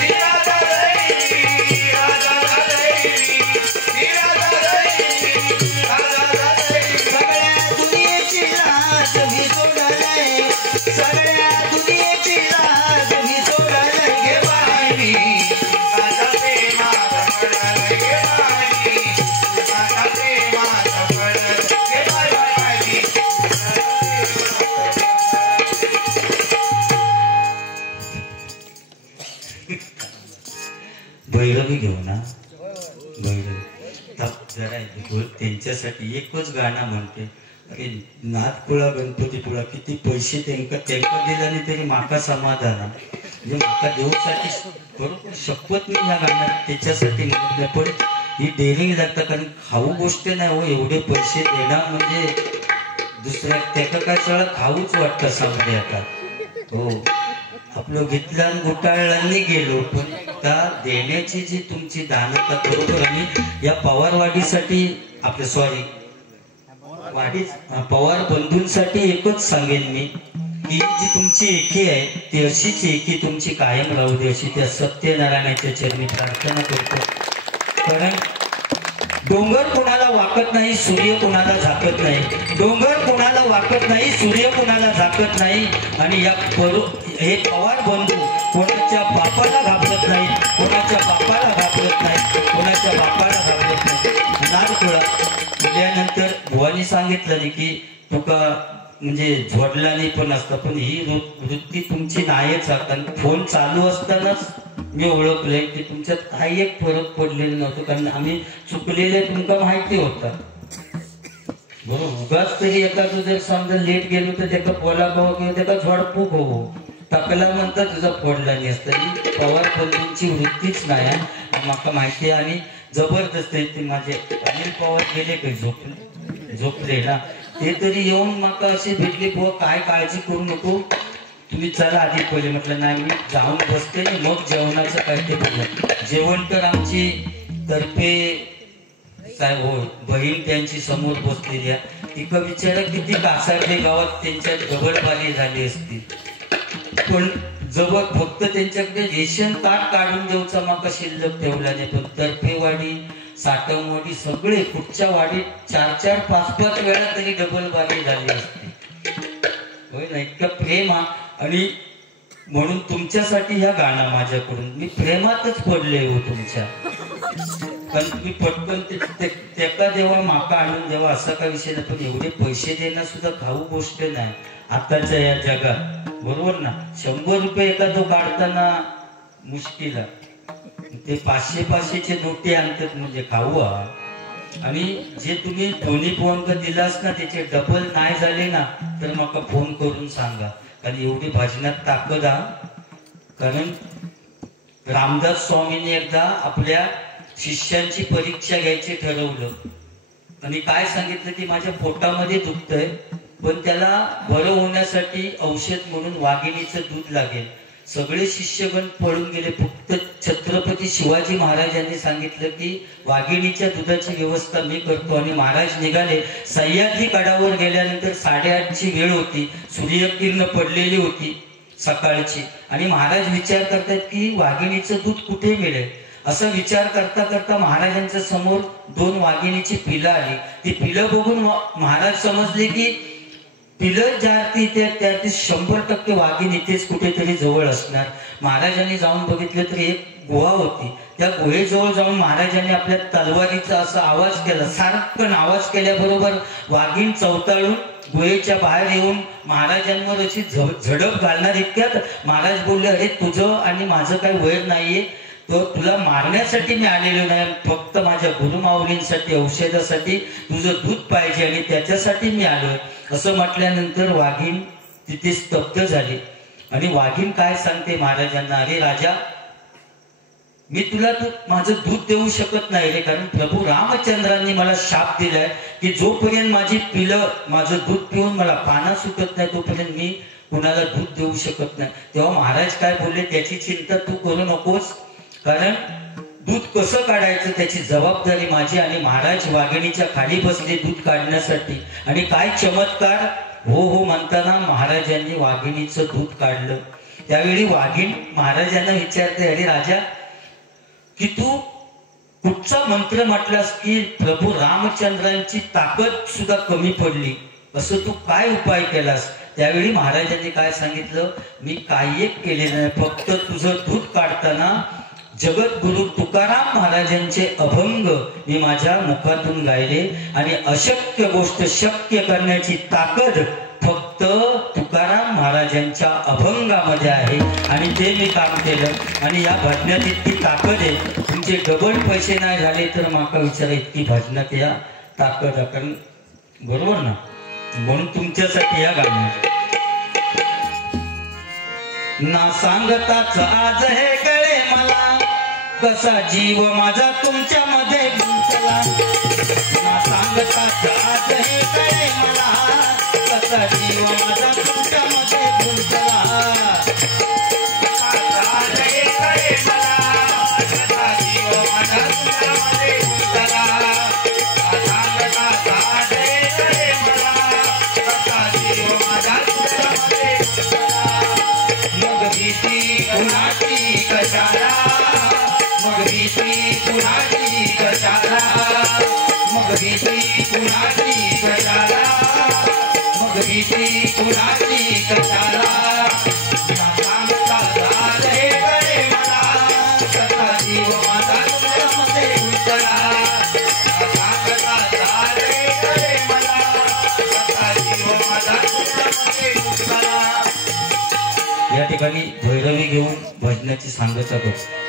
मी राजा रैनी राजा रैनी राजा रैनी राजा रैनी सगळ्या दुनियेची लाज मी सोडलंय सगळ्या दुनियेची लाज मी सोडलंय गे बाई राजा प्रेमात पडलं हे बाळणी राजा प्रेमात पडलं हे बाळणी भैरवी घेऊ ना भैरवी जरा त्यांच्यासाठी एकच गाणं म्हणते अरे नाथकुळा गणपतीपुळा किती पैसे त्यांका दिल्याने तरी माका समाधान आहे. म्हणजे माका देऊसाठी बरोबर शपथ मी ह्या गाण्यात त्याच्यासाठी म्हणत नाही पण ही डेअरिंग लागतं कारण खाऊ गोष्ट नाही हो एवढे पैसे देणं म्हणजे दुसऱ्या त्याचं काय सगळं खाऊच वाटतं समजे आता हो आपलं घेतलं घोटाळ्यांनी गेलो पण त्या देण्याची जी तुमची दानता बरोबर आणि या पवारवाडीसाठी आपलं सॉरी वाडी पवार बंधूंसाठी एकच सांगेन मी की जी तुमची एकी आहे ती अशीच एकी तुमची कायम राहू दे अशी त्या सत्यनारायणाच्या चरणी प्रार्थना करतो कारण डोंगर कोणाला वाकत नाही सूर्य कोणाला झाकत नाही डोंगर कोणाला वाकत नाही सूर्य कोणाला झाकत नाही आणि या हे पवार बंधू कोणाच्या बापाला घाबरत नाही कोणाच्या बापाला घाबरत नाही कोणाच्या बापाला घाबरत नाही नारकुळा त्यानंतर भुवानी सांगितलं नाही की तुका म्हणजे झोडलानी पण असतं पण ही वृत्ती तुमची नाहीच कारण फोन चालू असतानाच मी ओळखलंय की तुमच्यात काही एक फरक पडलेला नव्हतो कारण आम्ही चुकलेले तुमका माहिती होता बरोबर उगाच तरी एखादं जर समजा लेट गेलो तर त्याचा पोला भाव किंवा त्याचा झोडपूक हो टाकला म्हणता तुझा फोडला नाही असतं पवार बंधूंची वृत्तीच नाही माका माहिती आहे आणि जबरदस्त आहे ते माझे अनिल पवार गेले काही झोपले ना ते तरी येऊन माका असे भेटले बुवा काय काळजी करू नको तुम्ही चला आधी पहिले म्हटलं नाही मी जाऊन बसते मग जेवणाचं काय ते बोललं जेवण तर आमची तर्फे साहेब हो बहीण त्यांची समोर बसलेली आहे तिका विचारा किती कासारले गावात त्यांच्या गबडबाजी झाली असती पण जवळ फक्त त्यांच्याकडे रेशन कार्ड काढून देऊचा माका शिल्लक ठेवला नाही पण तर्फेवाडी साठमवाडी सगळे कुठच्या वाडीत 4-4, 5-5 वेळा तरी डबल बाजी झाली असते होय ना इतकं प्रेम आणि म्हणून तुमच्यासाठी ह्या गाणं माझ्याकडून मी प्रेमातच पडले हो तुमच्या. कारण तुम्ही पटकन त्याका जेव्हा माका आणून जेव्हा असा काही विषय नाही, पण एवढे पैसे देणं सुद्धा खाऊ गोष्ट नाही आताच्या या जगात, बरोबर ना. 100 रुपये एखादं काढताना मुश्किल आहे, ते 500-500चे नोटी आणतात म्हणजे खाऊ. आणि जे तुम्ही दोन्ही पोंग दिलास ना त्याचे डबल नाही झाले ना तर मला फोन करून सांगा, कारण एवढी भजनात ताकद हा. कारण रामदास स्वामींनी एकदा आपल्या शिष्यांची परीक्षा घ्यायची ठरवलं आणि काय सांगितलं की माझ्या पोटामध्ये दुखतंय, पण त्याला बरं होण्यासाठी औषध म्हणून वाघिणीचं दूध लागेल. सगळे शिष्यगण पळून गेले, फक्त छत्रपती शिवाजी महाराजांनी सांगितलं की वाघिणीच्या दुधाची व्यवस्था मी करतो. आणि महाराज निघाले. सह्याद्री गडावर गेल्यानंतर 8:30ची वेळ होती, सूर्यकिरण पडलेली होती सकाळची. आणि महाराज विचार करतात की वाघिणीचं दूध कुठे मिळेल. असं विचार करता करता महाराजांच्या समोर 2 वाघिणीची पिलं आली. ती पिलं बघून महाराज समजले की पिलं ज्या त्या 100% वाघीण इथेच कुठेतरी जवळ असणार. महाराजांनी जाऊन बघितलं तर एक गुहा होती. त्या गुहेजवळ जाऊन महाराजांनी आपल्या तलवारीचा असा आवाज केला. सारखं आवाज केल्याबरोबर वाघीण चवताळून गुहेच्या बाहेर येऊन महाराजांवर अशी झडप घालणार. इतक्यात महाराज बोलले, अरे तुझं आणि माझं काही वैर नाहीये, तो तुला मारण्यासाठी मी आलेलो नाही, फक्त माझ्या गुरुमाऊलींसाठी औषधासाठी तुझं दूध पाहिजे आणि त्याच्यासाठी मी आलोय. असं म्हटल्यानंतर वाघीण तिथे स्तब्ध झाली. आणि वाघीण काय सांगते महाराजांना, अरे राजा, मी तुला माझं दूध देऊ शकत नाही रे, कारण प्रभू रामचंद्रांनी मला शाप दिलाय की जोपर्यंत माझी पिलं माझं दूध पिऊन मला पाना सुटत नाही तोपर्यंत मी कुणाला दूध देऊ शकत नाही. तेव्हा महाराज काय बोलले, त्याची चिंता तू करू नकोस, कारण दूध कसं काढायचं त्याची जबाबदारी माझी. आणि महाराज वाघिणीच्या खाली बसले दूध काढण्यासाठी. आणि काय चमत्कार, हो हो म्हणताना महाराजांनी वाघिणीचं दूध काढलं. त्यावेळी वाघीण महाराजांना विचारते, अरे राजा, की तू कुठचा मंत्र म्हटलास की प्रभू रामचंद्रांची ताकद सुद्धा कमी पडली, असं तू काय उपाय केलास. त्यावेळी महाराजांनी काय सांगितलं, मी काही एक केले नाही, फक्त तुझं दूध काढताना जगद्गुरु तुकाराम महाराजांचे अभंग मी माझ्या मुखातून गायले. आणि अशक्य गोष्ट शक्य करण्याची ताकद फक्त तुकाराम महाराजांच्या अभंगामध्ये आहे आणि ते मी काम केलं. आणि या भजनात इतकी ताकद आहे, तुमचे डबल पैसे नाही झाले तर माका विचारा इतकी भजनात या ताकद आहे. कारण बरोबर ना, म्हणून तुमच्यासाठी या गाणं ना सांगताच आज हे कळे मला, कसा जीव माझा तुमच्या मध्ये गुंतला. ना सांगताच आज हे कळे मला, कसा जीव माझा तुमच्या मध्ये गुंतला. आज हे कळे मला, कसा जीव माझा तुमच्या मध्ये गुंतला. सांगताच आज हे कळे मला, कसा जीव माझा तुमच्या मध्ये गुंतला. मग भीती कुणाची कशाला, मग भीती कुणाची कशाला, मग भीती कुणाची कशाला, मग भीती कुणाची कशाला. सांगता झाल हे कळे मला, कसा जीव माझा तुमच्यामध्ये गुंतला. सांगता झाल हे कळे मला, कसा जीव माझा तुमच्यामध्ये गुंतला. या ठिकाणी भैरवी घेऊन भजनाची सांगता करतो.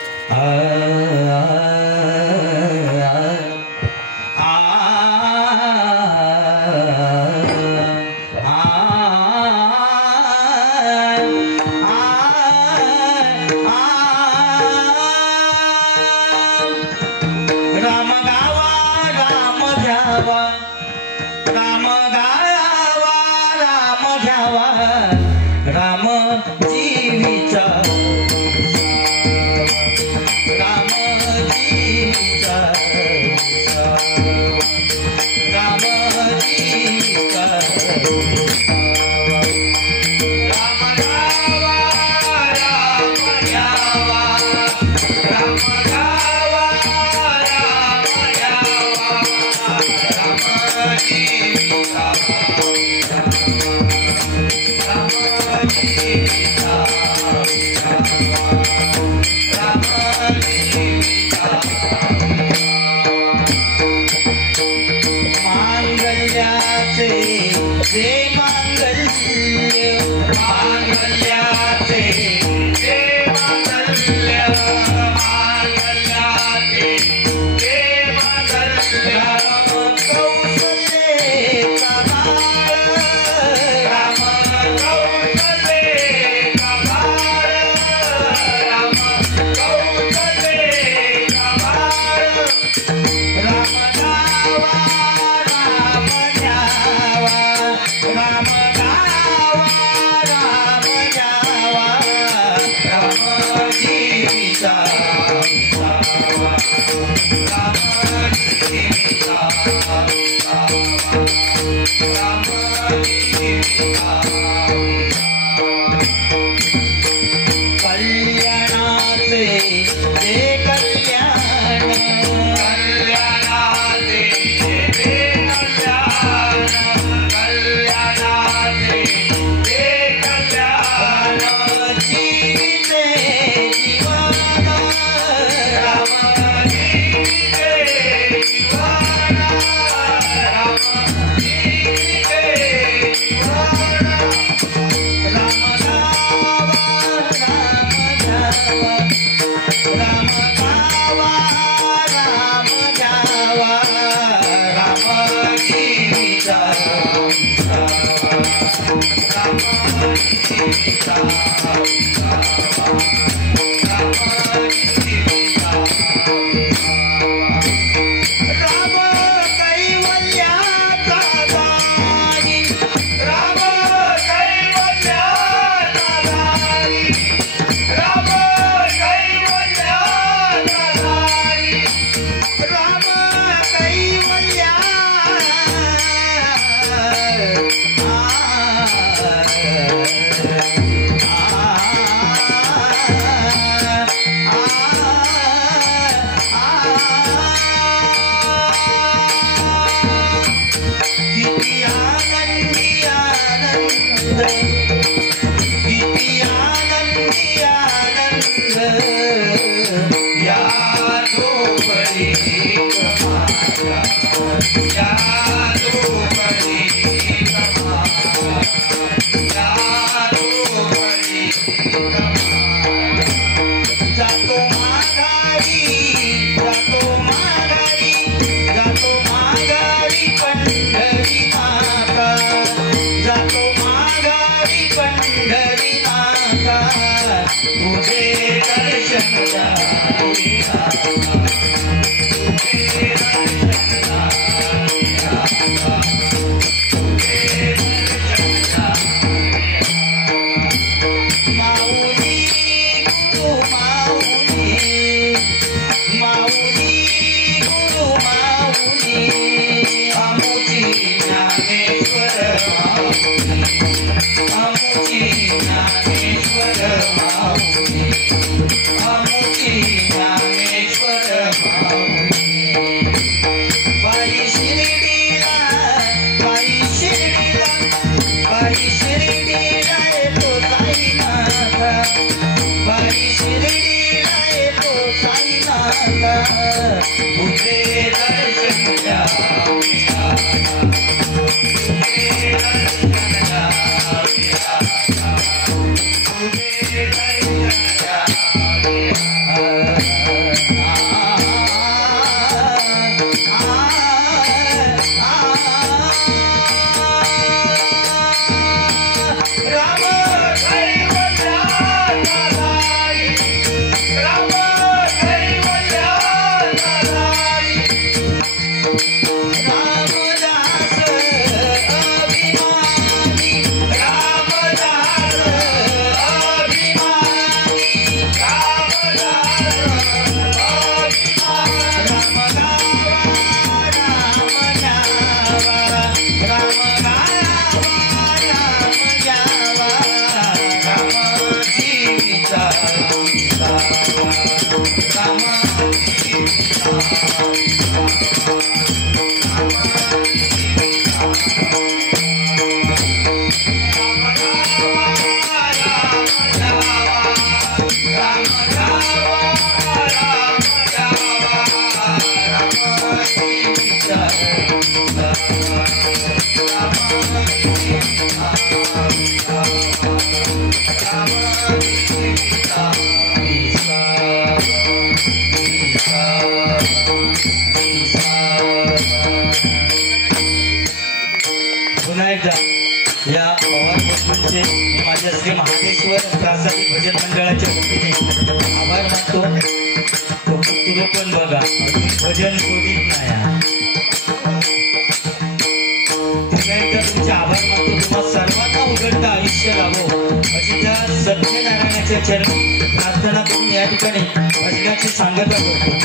राम गावा राम घ्यावा, राम गावा राम घ्यावा, राम जीवीचा, राम जीवीचा. मांगल्याचे जे मांगल्य मांगल्याचे जे मांगल्य मांगल्याचे जे मांगल्य कौशलेचा बाळ राम कौशलेचा बाळ राम कौशलेचा बाळ राम गावा राम जावा राम गावा राम जीविता राम जीविता राम जीविता कल्याणाचे जे कल्याण कल्याणाचे जे कल्याण कल्याणाचे जे कल्याण जीविते जीवन राम जीविते जीवन राम जीविते जीवन राम गावा राम जावा राम गावा राम जावा राम जीविता राम जीविता राम कैवल्याचा दारी राम कैवल्याचा दारी राम कैवल्याचा दारी राम कैवल्या किती आनंदी आनंद किती आनंदी आनंद या दोघी कमाया या दोघी कमाया या दोघी कमाया जातो माघारी जातो माघारी जातो माघारी पंढरी माता जातो माघारी पंढरी माता तुझे दर्शन द्यावे आता तुझे दर्शन द्यावे आता तुझे दर्शन द्यावे माऊली गुरु माऊली माऊली गुरु माऊली आमुची ज्ञानेश्वर माऊली आमुची ज्ञानेश्वर माऊली आमुची ज्ञानेश्वर माऊली बाई शिर्डीला बाई शिर्डीला बाई शिर्डीला येतो साईनाथा बाई शिर्डीला येतो साईनाथा तुझे दर्शन द्यावे आता तुझे दर्शन द्यावे आता तुझे दर्शन द्यावे राम कैवल्याचा दारी राम कैवल्याचा दारी रामदास अभिमानी रामदास अभिमानी रामदास राम पुन्हा एकदा या पवार बंधूंचे मी माझ्या श्री महादेश्वर प्रासादिक भजन मंडळाच्या वतीने आभार मानतो. तुला पण बघा भजन सोडित नाही. पुन्हा एकदा तुमचे आभार मानतो. तुम्हा सर्वांना उघडतं आयुष्य लाभो अशी त्या सत्यनारायणाच्या चरणी प्रार्थना करून या ठिकाणी भजनाची सांगता करतो.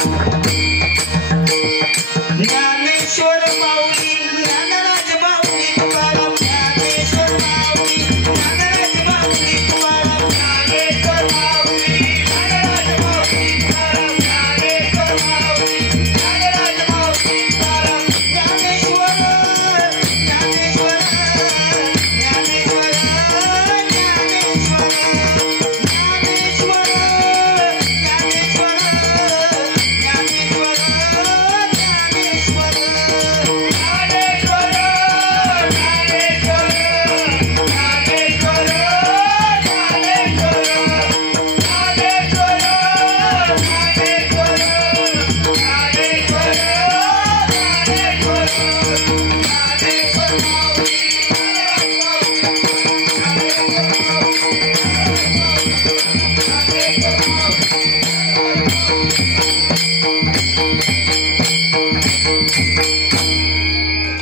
ज्ञानेश्वर माऊली ज्ञानराज माऊली तुकाराम ज्ञानेश्वर माऊली ज्ञानराज माऊली तुकाराम ज्ञानेश्वर माऊली ज्ञानराज माऊली तुकाराम ज्ञानेश्वर माऊली ज्ञानराज माऊली तुकाराम ज्ञानेश्वर ज्ञानेश्वर ज्ञानेश्वर ज्ञानेश्वर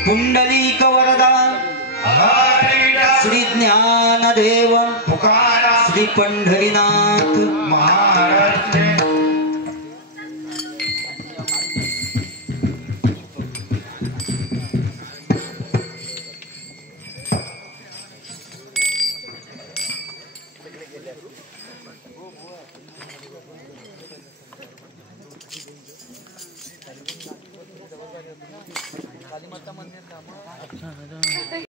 पुंडलिक वरदा श्री ज्ञानदेव तुकाराम श्री पंढरीनाथ महाराज